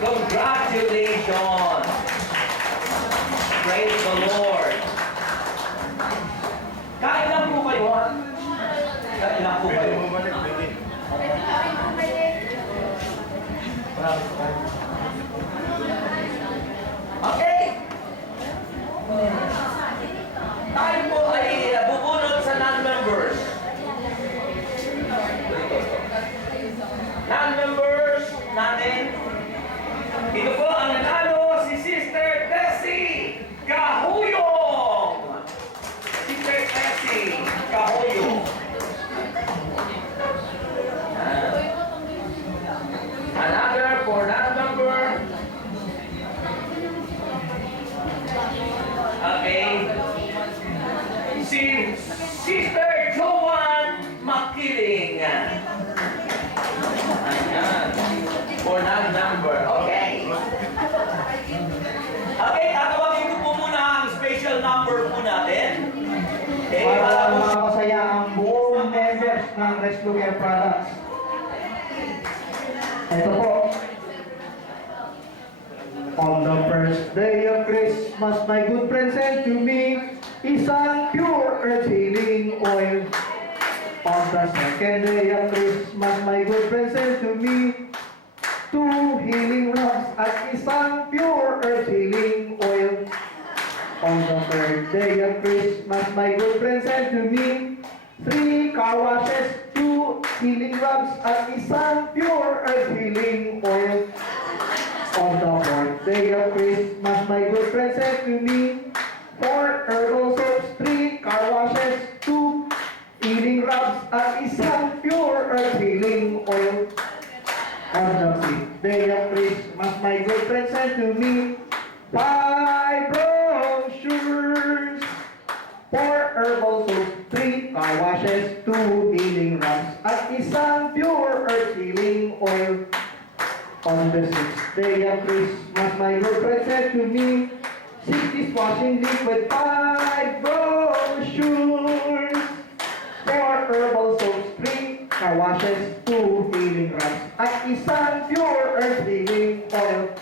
Congratulations. Praise the Lord. Kain lang po kayo, ha? Kain lang po kayo. Okay. Tayo po ay bubunot sa non-members. Non-members natin. Ito po ang nanalo si Sister Tessie Kahuyong. Sister Tessie Kahuyong. Another for non-member. Rescue Care products. Ito po. On the first day of Christmas, my good friend sent to me isang pure earth healing oil. On the second day of Christmas, my good friend sent to me 2 healing rocks at isang pure earth healing oil. On the third day of Christmas, my good friend sent to me 3 car washes, 2 healing rocks at isang pure earth healing oil. On the fourth day of Christmas, my good friend sent to me 4 herbal soaps, 3 car washes, 2 healing rubs, at isang pure earth healing oil. On the fifth day of Christmas, my good friend sent to me 5 brochures, 4 herbal soaps, 3 car washes, 2 healing rubs, at isang pure earth healing oil. On the sixth day of Christmas, my good friend sent to me 6 dishwashing liquid, 5 brochures, 4 herbal soaps, 3 car washes, 2 healing rubs, at isang pure earth healing oil.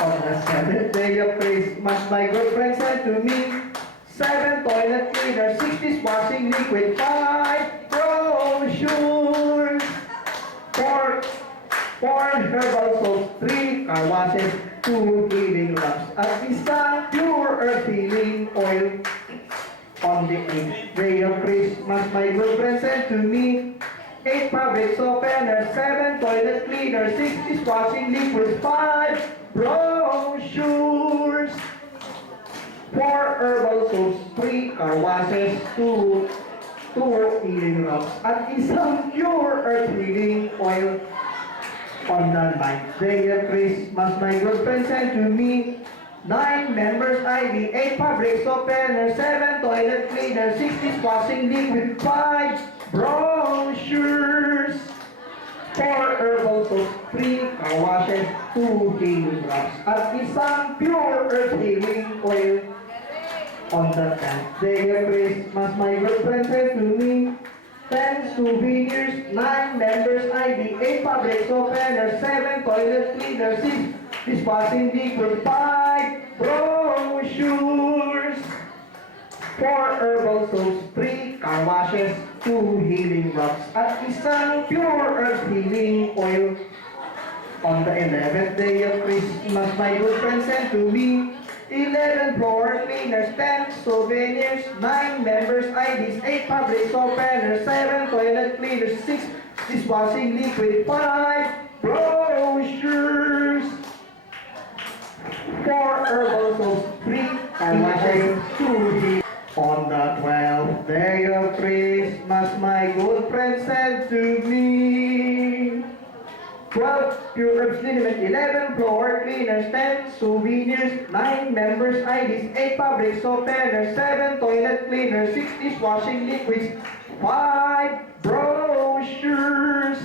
On the seventh day of Christmas, my good friend sent to me 7 toilet cleaners, 6 dishwashing liquid, 5 brochures, 4 herbal soaps, 3 car washes, 2 healing rubs, at isang pure earth healing oil. On the 8th day of Christmas, my good friend sent to me 8 fabric softeners, 7 toilet cleaners, 6 dishwashing liquids, 5 brochures, 4 herbal soaps, 3 car washes, 2 healing rubs, at isang pure earth healing oil. On the 9th day of Christmas, my good friend sent to me 9 members ID, 8 fabric softeners, 7 toilet cleaners, 6 dishwashing liquid, 5 brochures, 4 herbal soaps, 3 car washes, 2 healing rubs, at isang pure earth healing oil. On the 10th day of Christmas, my good friend sent to me 10 souvenirs, 9 members ID, 8 fabric softeners, 7 toilet cleaners, 6 dishwashing liquid, 5 brochures, 4 herbal soaps, 3 car washes, 2 healing rubs, at isang pure earth healing oil. On the 11th day of Christmas, my good friend sent to me 11 floor cleaners, 10 souvenirs, 9 members IDs, 8 fabric softeners, 7 toilet cleaners, 6 dishwashing liquid, 5 brochures, 4 herbal soaps, 3 car washes, 2 healing. On the 12th day of Christmas, my good friend sent to me 12 pure herbs liniment, 11 floor cleaners, 10 souvenirs, 9 members IDs, 8 fabric softeners, 7 toilet cleaners, 6 dishwashing liquids, 5 brochures,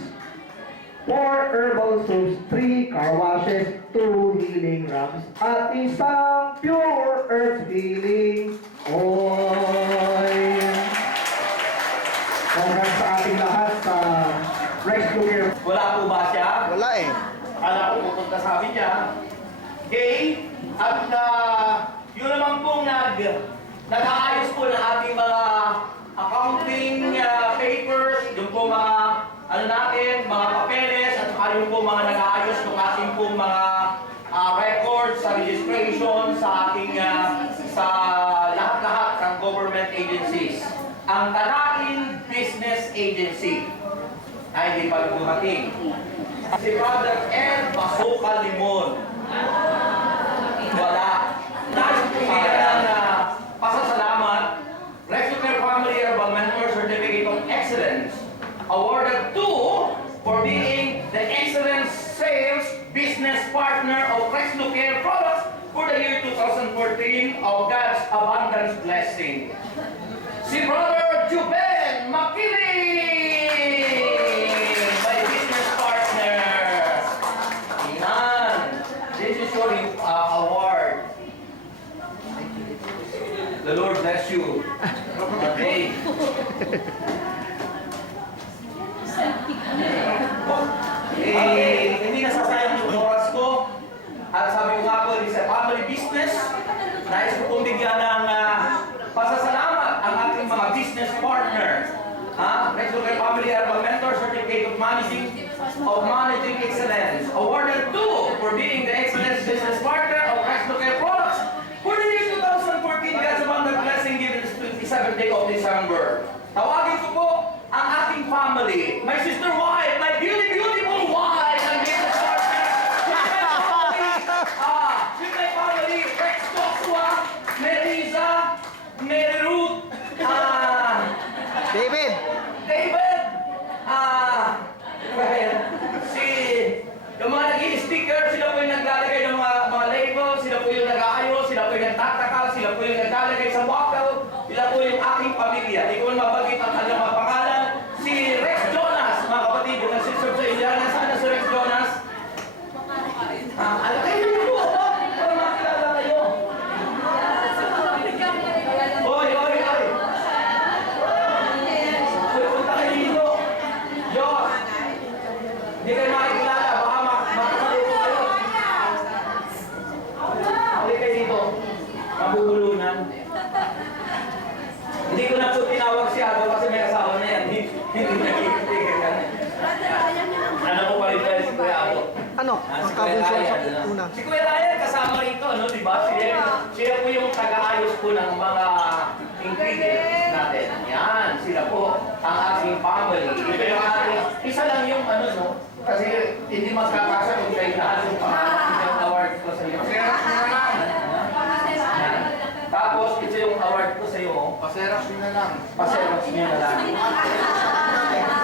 4 herbal soaps, 3 car washes, 2 healing rubs, at isang pure earth healing oil. Congrats sa ating lahat sa Rescue Care. Wala po ba siya? Wala eh. Akala ko pupunta sa amin niya. Okay? At yun naman pong nag-aayos po ng ating mga accounting papers, yung po mga natin, mga papeles, at saka yung po mga nag-aayos ng ating po mga records sa registration sa ating sa lahat-lahat ng government agencies. Ang Tanakin Business Agency ay hindi pa dumating. Si Brother Ed Pasuka Limon. Wala. Nais po bigyan ng pasasalamat. Rescue Care Family Herbal Mentor Certificate of Excellence. Awarded to for being the Excellence Sales Business Partner of Rescue Care Products for the year 2014 of God's Abundance Blessing. Si Brother Juben Makili! My business partner. Ayan. This is your award. The Lord bless you. Okay. nais ko pong bigyan ng pasasalamat ang ating mga business partner. Rex Lucas Family Herbal Mentor Certificate of Managing Excellence. Awarded 2 for being the excellence business partner of Rex Lucas Products for the year 2014. God's abundant blessing given this 27th day of December. Tawagin ko po ang ating family. My sister wife, my beautiful wife, ang business partner. With my family, Rex Joshua, Melissa, Mary Ruth, David! David, yung mga nag-i-sticker, sila po yung naglalagay ng mga label, sila po yung nag-aayos, sila po yung nagtatakal, sila po yung naglalagay sa waffle, sila po yung aking pamilya. Hindi ko mabagit ang kanyang mga pangalan. Si Rex Jonas, mga kapatid, yung nagsiserve sa Indiana. Sana si Rex Jonas? Alam kayo po, para makilala kayo. Oy! Punta kayo dito. Diyos! Hindi kayo makikilala, baka makakalito kayo. Hali kayo dito. Mabubulunan. Hindi ko na po tinawag si Ado kasi may asawa na yan. Hindi nagkikitigan yan. Ano ko pa rin tayo si Kuya Ado? Ano? Si Ang Kuya kabunso Ryan, sa una. Si Kuya Ryan kasama rito, no? Diba? Sila po yung taga-ayos po ng mga ingredients natin. Yan, sila po ang aking family. Ito yung ating, isa lang yung ano, no? Kasi hindi magkakasa kung kayo lahat yung award ko sa iyo. Tapos, ito yung award ko sa iyo. Paseros nyo na lang. Paseros nyo na lang.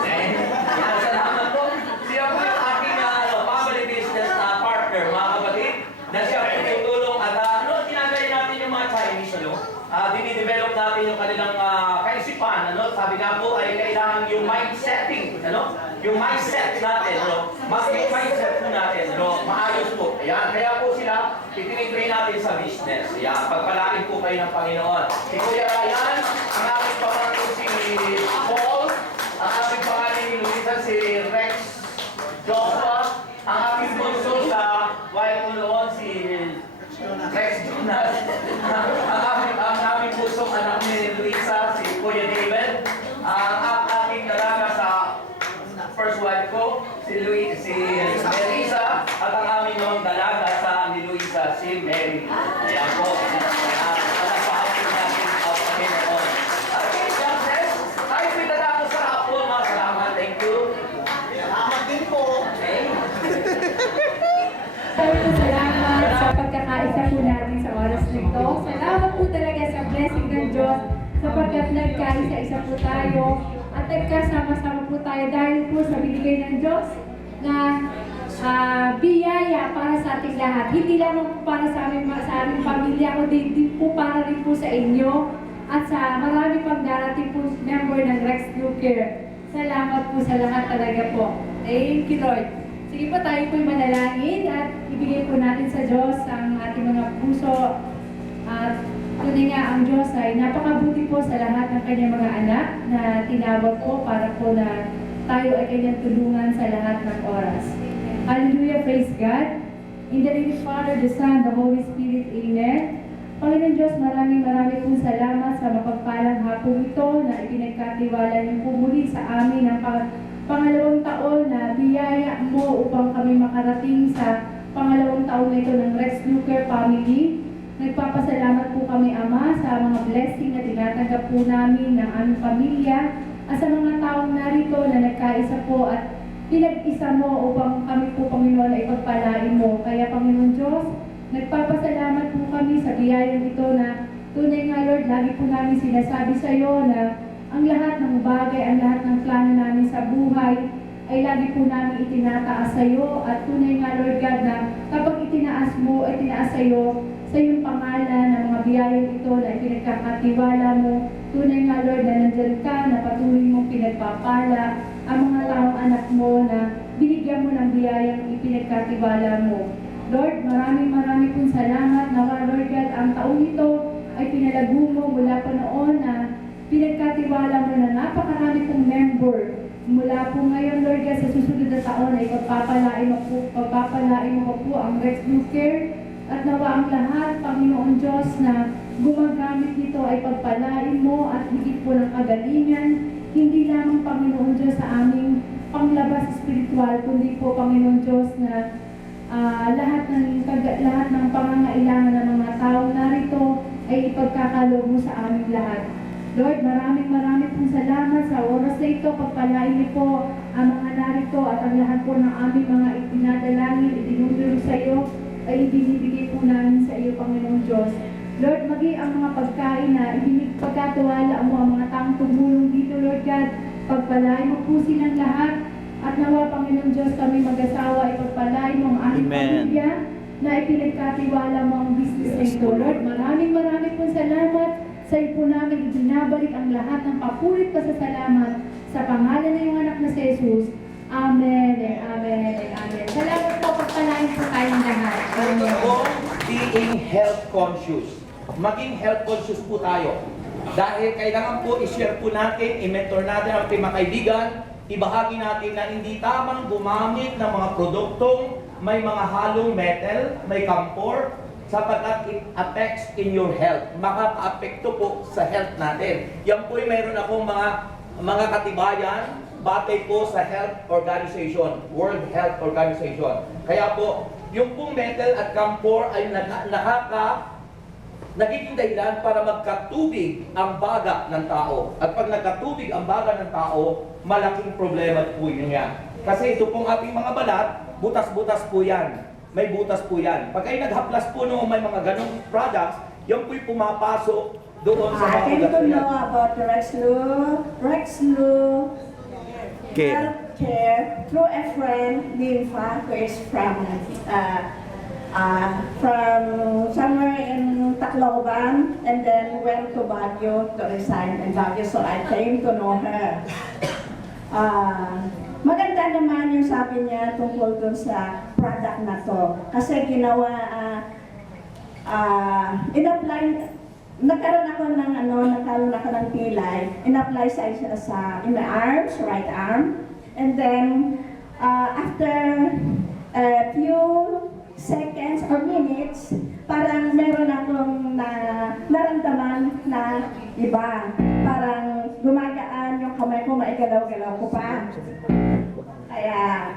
Yan, salamat po. Siya po yung aking family business partner, mga kapatid, na siya po yung tulong at ginagawa natin yung mga Chinese, dinidevelop natin yung kanilang kaisipan, sabi nga po ay kailangan yung mindsetting, yung mindset natin, mas yung mindset po natin, maayos po. Ayan, kaya po sila, itinitrain natin sa business. Ayan, pagpalain po kayo ng Panginoon. Si Kuya Ryan, ang aming pangalan si Paul, ang aming pangalan ni Luisa si Rex Joshua, ang aming bunso sa wife ko noon si Rex Jonas, ang aming pusong anak ni Luisa si Kuya David, ang aking dalaga sa first wife ko si Melissa, at ang aming mga dalaga sa ni Luisa si Mary. Ayan po. Palapahan po natin ang Panginoon. Okay, God bless. Tayo po itatapos sa hapon. Salamat. Thank you. Salamat din po. Okay. Salamat sa pagkakaisa po natin sa oras nito. Salamat po talaga sa blessing ng Diyos sapagkat nagkaisa-isa po tayo at nagkasama-sama po tayo dahil po sa binigay ng Diyos na biyaya para sa ating lahat. Hindi lamang po para sa aming pamilya, kundi din po para rin po sa inyo at sa marami pang darating po member ng Rex Lucas. Salamat po sa lahat talaga po. Thank you, Lord. Sige po, tayo po'y manalangin at ibigay po natin sa Diyos ang ating mga puso. At tunay nga ang Diyos ay napakabuti po sa lahat ng kanyang mga anak na tinawag po para po na tayo ay kanyang tulungan sa lahat ng oras. Hallelujah, praise God. In the name of the Father, the Son, the Holy Spirit, Amen. Panginoon Diyos, maraming pong salamat sa mapagpalang hapon ito na ipinagkatiwala niyo po muli sa amin ang pangalawang taon na biyaya mo upang kami makarating sa pangalawang taon na ito ng Rex Lucas Family. Nagpapasalamat po kami, Ama, sa mga blessing na tinatanggap po namin ng aming pamilya at sa mga taong narito na nagkaisa po at pinag-isa mo upang kami po, Panginoon, ay ipagpalain mo. Kaya, Panginoon Diyos, nagpapasalamat po kami sa biyayang ito na tunay nga, Lord, lagi po namin sinasabi sa iyo na ang lahat ng bagay, ang lahat ng plano namin sa buhay ay lagi po namin itinataas sa iyo at tunay nga, Lord God, na kapag itinaas mo, ay tinaas sa iyo sa iyong pangalan ng mga biyayang ito na ipinagkakatiwala mo. Tunay nga, Lord, na nandyan ka, na patuloy mong pinagpapala ang mga taong anak mo na binigyan mo ng biyayang ipinagkatiwala mo. Lord, maraming pong salamat na, Lord God, ang taong ito ay pinalago mo mula pa noon na pinagkatiwala mo na napakarami pong member. Mula po ngayon, Lord God, sa susunod na taon ay pagpapalain mo po ang Rex Lucas At nawa ang lahat, Panginoon Diyos, na gumagamit nito ay pagpalain mo at higit po ng kagalingan, hindi lamang Panginoon Diyos sa aming panglabas espiritual, kundi po Panginoon Diyos na lahat ng pangangailangan ng mga tao narito ay ipagkakaloob mo sa aming lahat. Lord, maraming pong salamat sa oras na ito. Pagpalain niyo po ang mga narito at ang lahat po ng aming mga itinadalangin, itinuturo sa iyo, ay ibinibigay po namin sa iyo, Panginoong Diyos. Lord, maging ang mga pagkain na pagkatiwala mo ang mga taong tumulong dito, Lord God, pagpalain mo po silang lahat. At nawa, Panginoong Diyos, kami mag-asawa, ipagpalain mo ang aming pamilya na ipinagkatiwala mo ang business na ito. Lord, maraming pong salamat. Sa iyo po namin ibinabalik ang lahat ng papurit pasasalamat sa pangalan ng iyong anak na si Jesus. Amen and amen and amen. Salamat po, pagpalain po tayong lahat. Ito po, being health conscious. Maging health conscious po tayo. Dahil kailangan po i-share po natin, i-mentor natin ang ating mga kaibigan, ibahagi natin na hindi tamang gumamit ng mga produktong may mga halong metal, may kampor, sapagkat it affects in your health. Makaka-apekto po sa health natin. Yan po meron akong mga katibayan batay po sa Health Organization, World Health Organization. Kaya po, yung pong metal at kampor ay nagiging dahilan para magkatubig ang baga ng tao. At pag nagkatubig ang baga ng tao, malaking problema po yun yan. Kasi ito pong ating mga balat, butas-butas po yan. May butas po yan. Pag ay naghaplas po noong may mga ganong products, yan po'y pumapasok doon sa I mga came ugat to na yan. know about Rexlu Healthcare through a friend, Nympha, who is from somewhere in Tacloban, and then went to Baguio to resign in Baguio, so I came to know her. Maganda naman yung sabi niya tungkol dun sa product na to. Kasi ginawa, in-apply, nagkaroon ako ng pilay, in-apply sa in my arms, right arm, and then after a few seconds or minutes, parang meron akong naramdaman na iba. Parang gumagaan yung kamay ko, maigalaw-galaw ko pa. Kaya,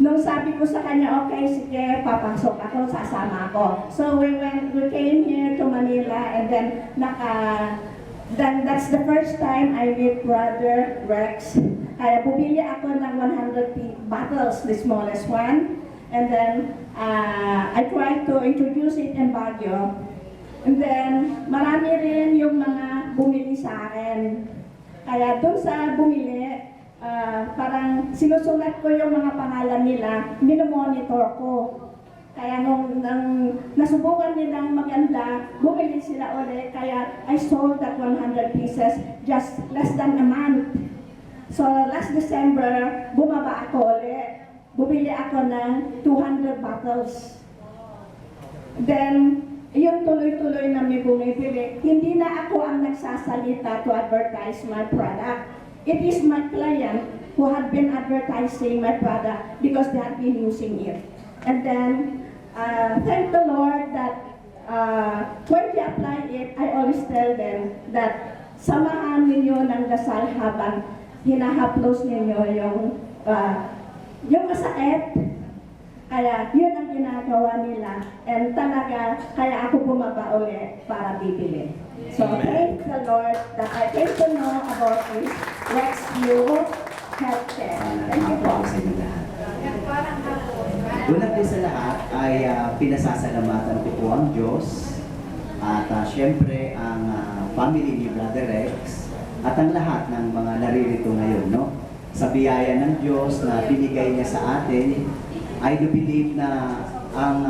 nung sabi ko sa kanya, okay, sige, papasok ako, sasama ako. So we came here to Manila, and then that's the first time I met Brother Rex. Kaya bumili ako ng 100 bottles, the smallest one. And then, I tried to introduce it in Baguio. And then, marami rin yung mga bumili sa akin. Kaya doon sa bumili, parang sinusulat ko yung mga pangalan nila, minomonitor ko. Kaya nung nasubukan nilang maganda, bumili sila ulit. Kaya I sold that 100 pieces just less than a month. So last December, bumaba ako ulit. Bumili ako ng 200 bottles. Then, yung tuloy-tuloy na may bumibili, hindi na ako ang nagsasalita to advertise my product. It is my client who had been advertising my product because they had been using it. And then, thank the Lord that when they apply it, I always tell them that samahan ninyo ng dasal habang hinahaplos ninyo yung masakit. Kaya yun ang ginagawa nila. And talaga, kaya ako bumaba ulit para bibili. So thank the Lord that I came to know about this Rexlu Healthcare. Thank you po. Sa inyo lahat. Una po sa lahat ay pinasasalamatan ko po ang Diyos at syempre ang family ni Brother Rex at ang lahat ng mga naririto ngayon, no? Sa biyaya ng Diyos na binigay niya sa atin, I do believe na ang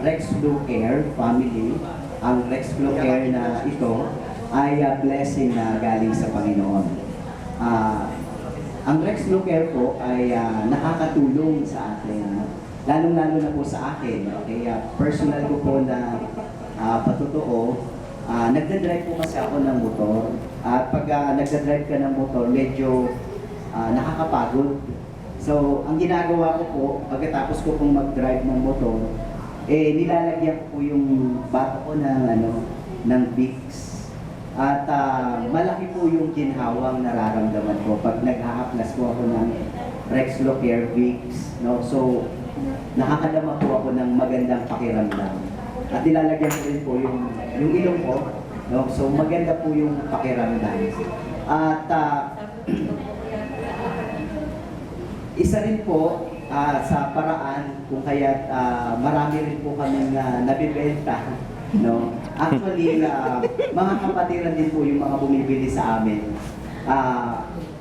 Rexlu Care family, ang Rexlu Care na ito ay blessing na galing sa Panginoon. Ang Rexlu Care po ay nakakatulong sa atin, lalong-lalo na po sa akin. Okay? Personal ko po na patotoo, nagdadrive po kasi ako ng motor. At pag nagdadrive ka ng motor, medyo nakakapagod. So, ang ginagawa ko po, pagkatapos ko pong mag-drive ng motor, nilalagyan ko po yung bato ko ng Vicks. At malaki po yung ginhawang nararamdaman ko pag nag-a-applas po ako ng Rexlocare Vicks. No? So, nakakadama po ako ng magandang pakiramdam. At nilalagyan ko rin po yung ilong ko. No? So, maganda po yung pakiramdam. At isa rin po sa paraan kung kaya marami rin po kami nabibenta. No? Actually, mga kapatiran din po yung mga bumibili sa amin.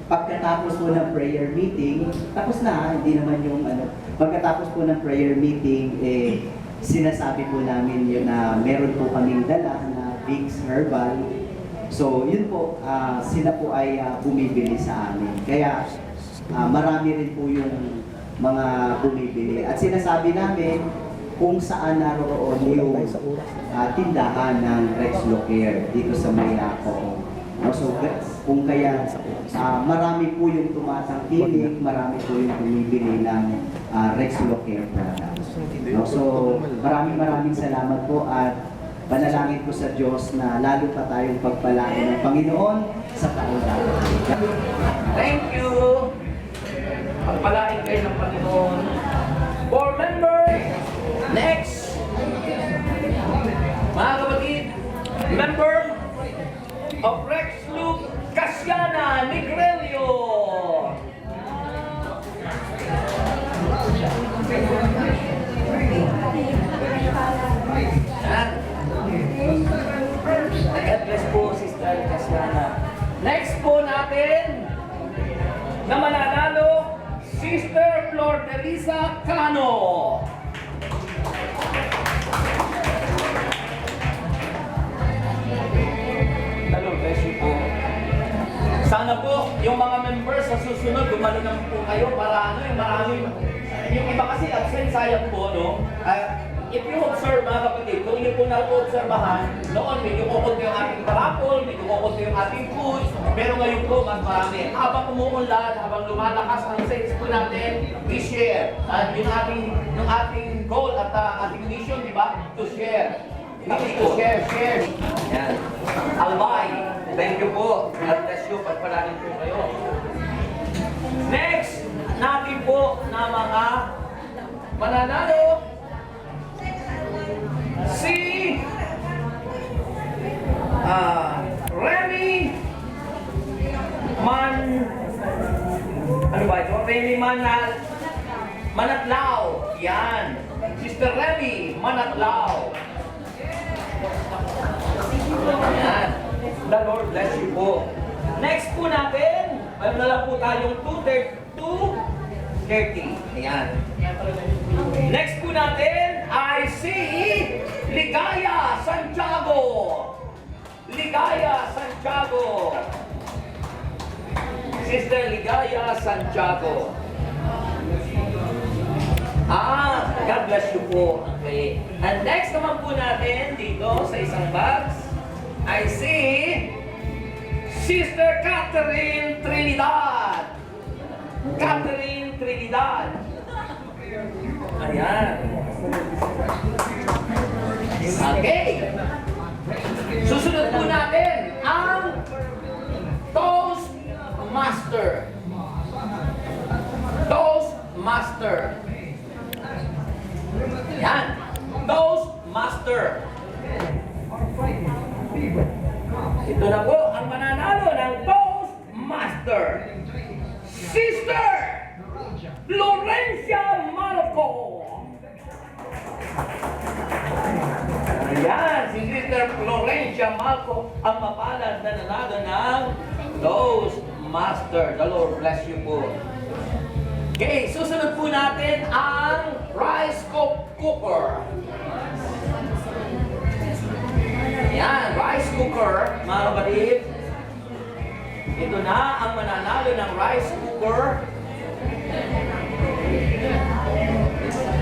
Pagkatapos po ng prayer meeting, tapos na, hindi naman yung pagkatapos po ng prayer meeting, sinasabi po namin yun na meron po kaming dala na Vicks Herbal. So, yun po, sila po ay bumibili sa amin. Kaya, marami rin po yung mga bumibili. At sinasabi namin kung saan naroon yung tindahan ng Rexlocare dito sa Mayako. So, kung kaya marami po yung tumatangkilik, marami po yung bumibili ng Rexlocare products. So, maraming salamat po at panalangin ko sa Diyos na lalo pa tayong pagpalain ng Panginoon sa taon natin. Thank you. Pagpalain kayo ng Panginoon. For members, next. Mga kapatid, member of Rexloop Casiana Negrelio. God bless po, Sister Casiana. Next po natin, na mananalo, Sister Flor Teresa Cano. Hello, bless you po. Sana po, yung mga members sa susunod, gumano naman po kayo para marami. Yung iba kasi absent, sayang po, no? If you observe, mga kapatid, kung hindi po na-obserbahan, noon medyo kukunti yung ating parapol, medyo kukunti yung ating food, pero ngayon po, mas marami. Habang umuunlad, habang lumalakas ang sales po natin, we share. At yung ating goal at ating mission, di ba? To share. To share. Yan. Albay. Thank you po. God bless you. Pagpalain po kayo. Next, natin po na mga mananalo. Si Remy Manatlao. Yan. Sister Remy Manatlao. Yan. The Lord bless you po. Next po natin, mayroon na lang po tayong 2:30. Ayan. Next po natin ay si Ligaya Santiago. Ligaya Santiago. Sister Ligaya Santiago. God bless you po. Okay. And next naman po natin dito sa isang box ay si Sister Catherine Trinidad. Catherine Trinidad. Ayan. Okay. Susunod po natin ang Toastmaster. Toastmaster. Ayan. Toastmaster. Ito na po ang mananalo ng Toastmaster. Sister Florencia Malco. Ayan, si Sister Florencia Malco ang mapalad na nanalo ng Toastmaster. The Lord bless you po. Okay, susunod po natin ang rice cooker. Ayan, rice cooker, mga kapatid. Ito na ang mananalo ng rice cooker.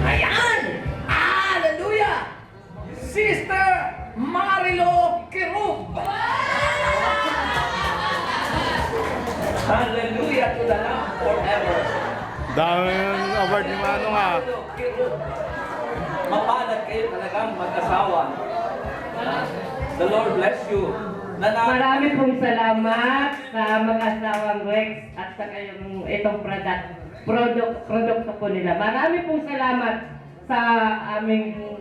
Ayan! Hallelujah! Sister Marilo Kirub. Hallelujah to the Lamb forever. Dami yung award ni Manong ah. Marilo Kirub. Mapalad kayo talagang mag-asawa. The Lord bless you. Marami pong salamat sa mag-asawang Rex at sa kayong itong produkto po nila. Marami pong salamat sa aming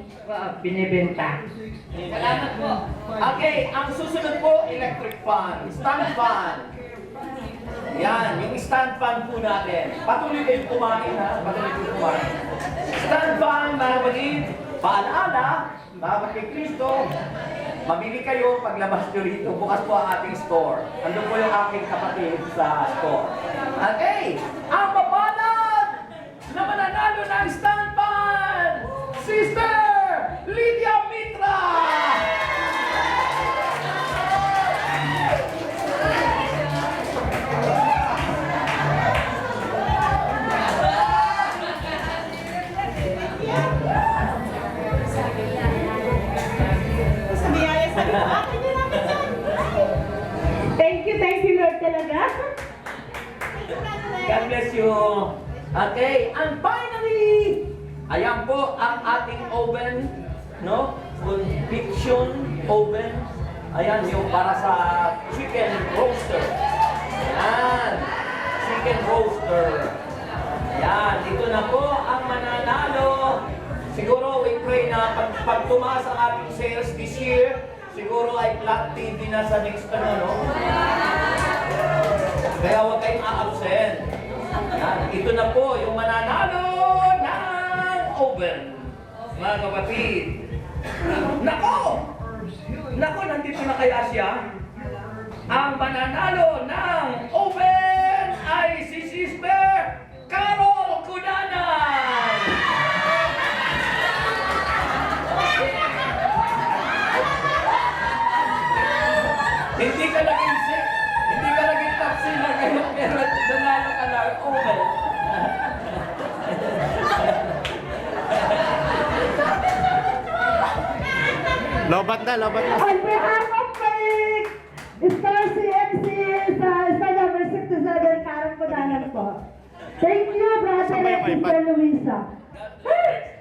binibenta. Salamat po. Okay, ang susunod po, electric fan, stand fan. Yan, yung stand fan po natin. Patuloy kayong kumain ha, patuloy kayong kumain. Stand fan, mga kapatid, paalala, mga kapatid Kristo, mamili kayo paglabas nyo rito. Bukas po ang ating store. Andun po yung aking kapatid sa store. Okay, ang mapalad na mananalo ng stand fan, Sister Lydia Mitra! Thank you Lord talaga. God bless you. Okay, and finally, ayan po ang ating oven, no? Conviction oven. Ayan yung para sa chicken roaster. Ayan, chicken roaster. Ayan, ito na po ang mananalo. Siguro we pray na pag tumaas ang ating sales this year, siguro ay flat TV na sa next ano, no? Kaya huwag kayong a-absent. Yan, ito na po yung mananalo ng oven. Mga kapatid. Nako! Nako, nandito na kaya siya. Ang mananalo ng oven ay si Sister Carol Cudanan! Hindi ka naging top seller kayo, pero nanalo ka ng oven. Lobat na, lobat na. On behalf of my Star CMC sa number 67, Karen Cudanan po. Thank you, Brother Saan ba yung and iPad? Sister Luisa.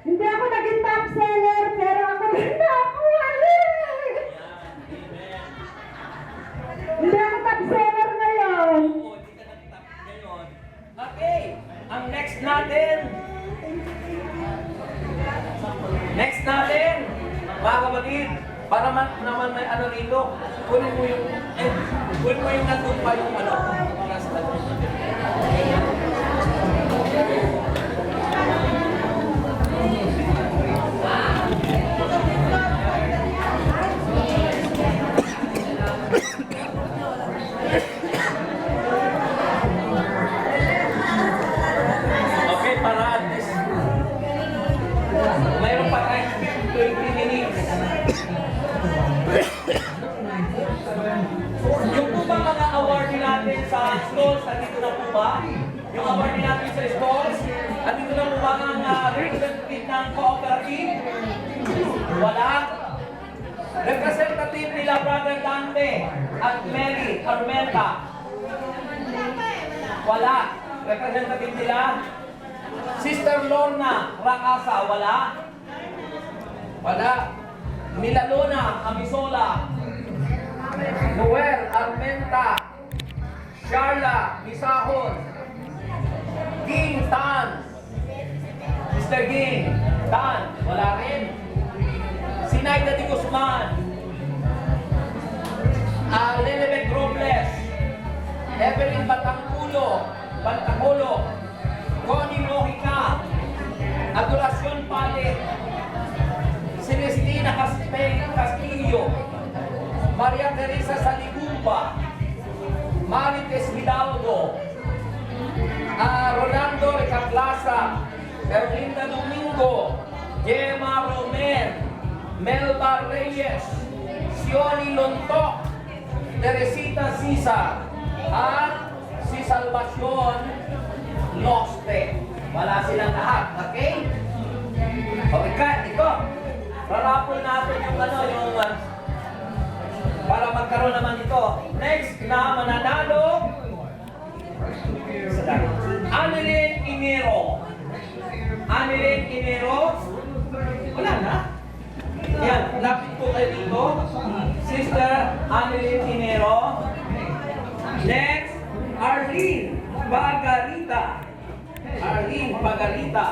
Hindi ako naging top seller, pero ako rin nakakuha. Hindi ako top seller ngayon. Okay, ang next natin, mga kapatid, para naman may ano rito, kunin mo yung nandun pa yung ano. Okay, para at least mayroon pa tayong 20 minutes. Yung po ba mga award natin sa schools, andito na po ba? Yung award natin sa schools, andito na po ba ang representative ng cooperative? Wala? Representative nila Brother Dante at Mary Armenta? Wala? Representative nila? Sister Lorna Rakasa, wala? Wala. Milalona Amisola, Noel Armenta, Sharla Misahon, Ging Tan, Mr. Ging Tan, wala rin. Sinaida de Guzman, Lelebet Robles, Evelyn Bantaculo, Connie Mojica, Adoracion Pale, Celestina Castillo, Maria Teresa Saligumba, Marites Hidalgo, Rolando Recapplaza, Erlinda Domingo, Gemma Romer, Melba Reyes, Sioni Lontok, Teresita Sisa, at si Salvacion Loste. Wala silang lahat, okay? Okay, Kat, ito. Rarapol natin yung para magkaroon naman ito. Next na mananalo, Annelyn Inero. Wala na? Yan, lapit po kayo dito. Sister Annalyn Tinero. Next, Arlene Pagarita. Arlene Pagarita.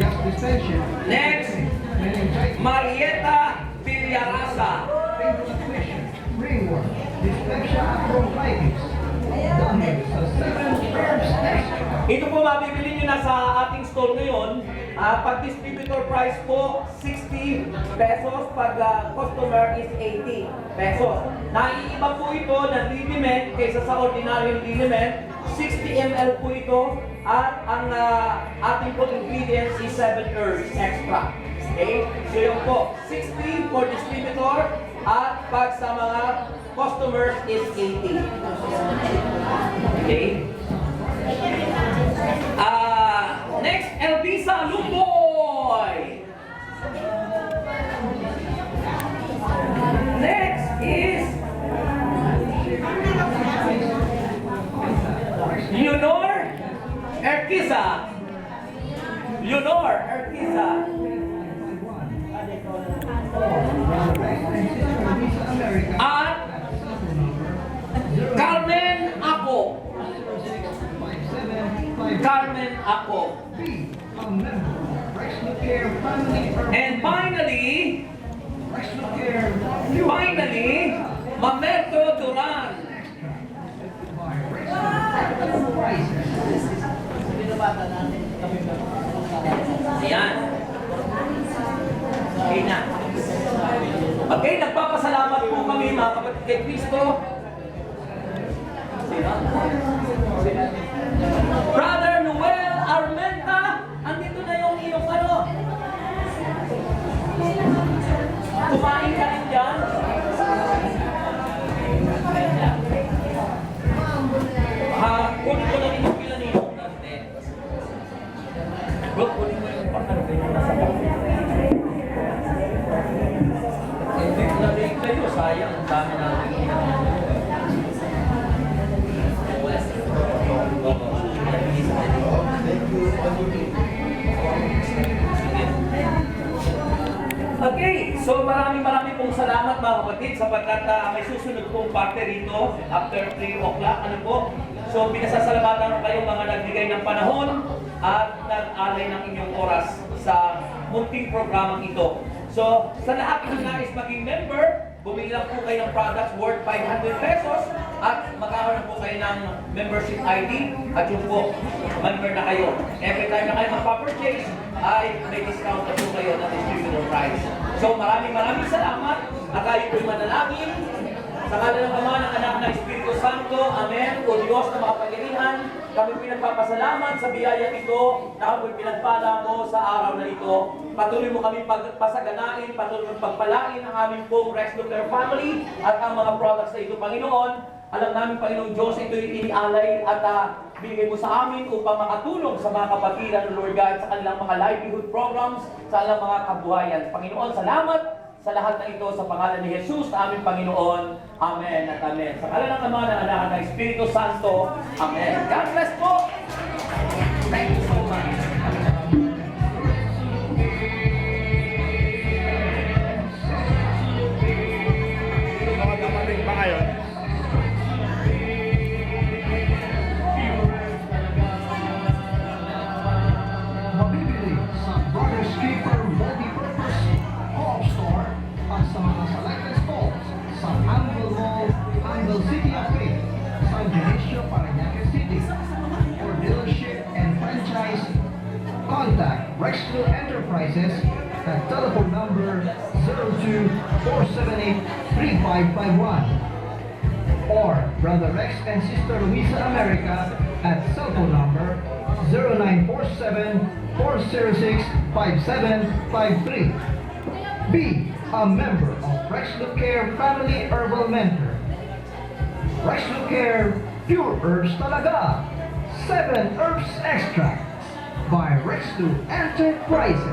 Gas distension, Next, meningitis, Marieta Villarasa. inflammation, ringworm, dyspepsia, bronchitis. Dahil sa 7 herbs extra. Ito po mabibili nyo na sa ating store ngayon. Pag distributor price po, 60 pesos. Pag customer is 80 pesos. Naiiba po ito ng liniment kaysa sa ordinaryong liniment. 60 ml po ito. At ang ating po ingredients is 7 herbs extra. Okay? So yun po, 60 for distributor. At pag sa mga customers is 80. Okay? Next, Elvisa Lumboy. Next is Leonor Erquiza. Leonor Erquiza. At Carmen Apo. Carmen Apo. A member of Rexlo Care Family Urban And finally, Rexlo Care Mamerto Duran. by Rexlo Enterprises. Ayan. Okay na. Okay, nagpapasalamat po kami mga kapatid kay Cristo. Sino? Brother Noel Armenta, andito na yung iyong ano? Kumain ka rin dyan? Kunin ko na rin yung pila ninyo. Bro, kunin mo yung pangkarapin yung nasa kapatid. Hindi ko na rin kayo, sayang. Ang dami natin Okay, so maraming pong salamat mga kapatid sapagkat may susunod pong parte rito after 3 o'clock. Ano po? So pinasasalamatan ko kayo mga nagbigay ng panahon at nag-alay ng inyong oras sa munting programang ito. So sa lahat ng nais maging member, bumili lang po kayo ng products worth 500 pesos at magkakaroon po kayo ng membership ID at yun po, member na kayo. Every time na kayo magpa-purchase, ay may discount na po kayo na distributor price. So maraming salamat at kayo po'y manalangin. Sa ngalan ng Ama, ng Anak, ng Espiritu Santo, Amen. O Diyos na makapangyarihan, kami pinagpapasalamat sa biyaya ito na ako'y pinagpala mo sa araw na ito. Patuloy mo kami pagpasaganain, patuloy mo pagpalain ang aming pong Rexlo Care family at ang mga products na ito, Panginoon. Alam namin, Panginoong Diyos, ito'y inialay at binigay mo sa amin upang makatulong sa mga kapatiran, Lord God, sa kanilang mga livelihood programs, sa kanilang mga kabuhayan. Panginoon, salamat sa lahat ng ito sa pangalan ni Jesus na aming Panginoon. Amen at amen. Sa pangalan ng Ama, ng Anak, ng Espiritu Santo. Amen. God bless po! Thank you so much. Nakadating ba ngayon? Mabibili sa Brothers Keeper Multipurpose Co-op Store at sa mga selected stalls sa Anvil Mall, Anvil City of Faith, San Dionisio, Parañaque City. For dealership and franchise, contact Rexlo Enterprises at telephone number 02-478-3551 or Brother Rex and Sister Luisa America at cell phone number 0947-406-5753. Be a member of Rexlo Care Family Herbal Mentor. Rexlo Care Pure Herbs talaga. 7 Herbs Extract by Rexlo Enterprises.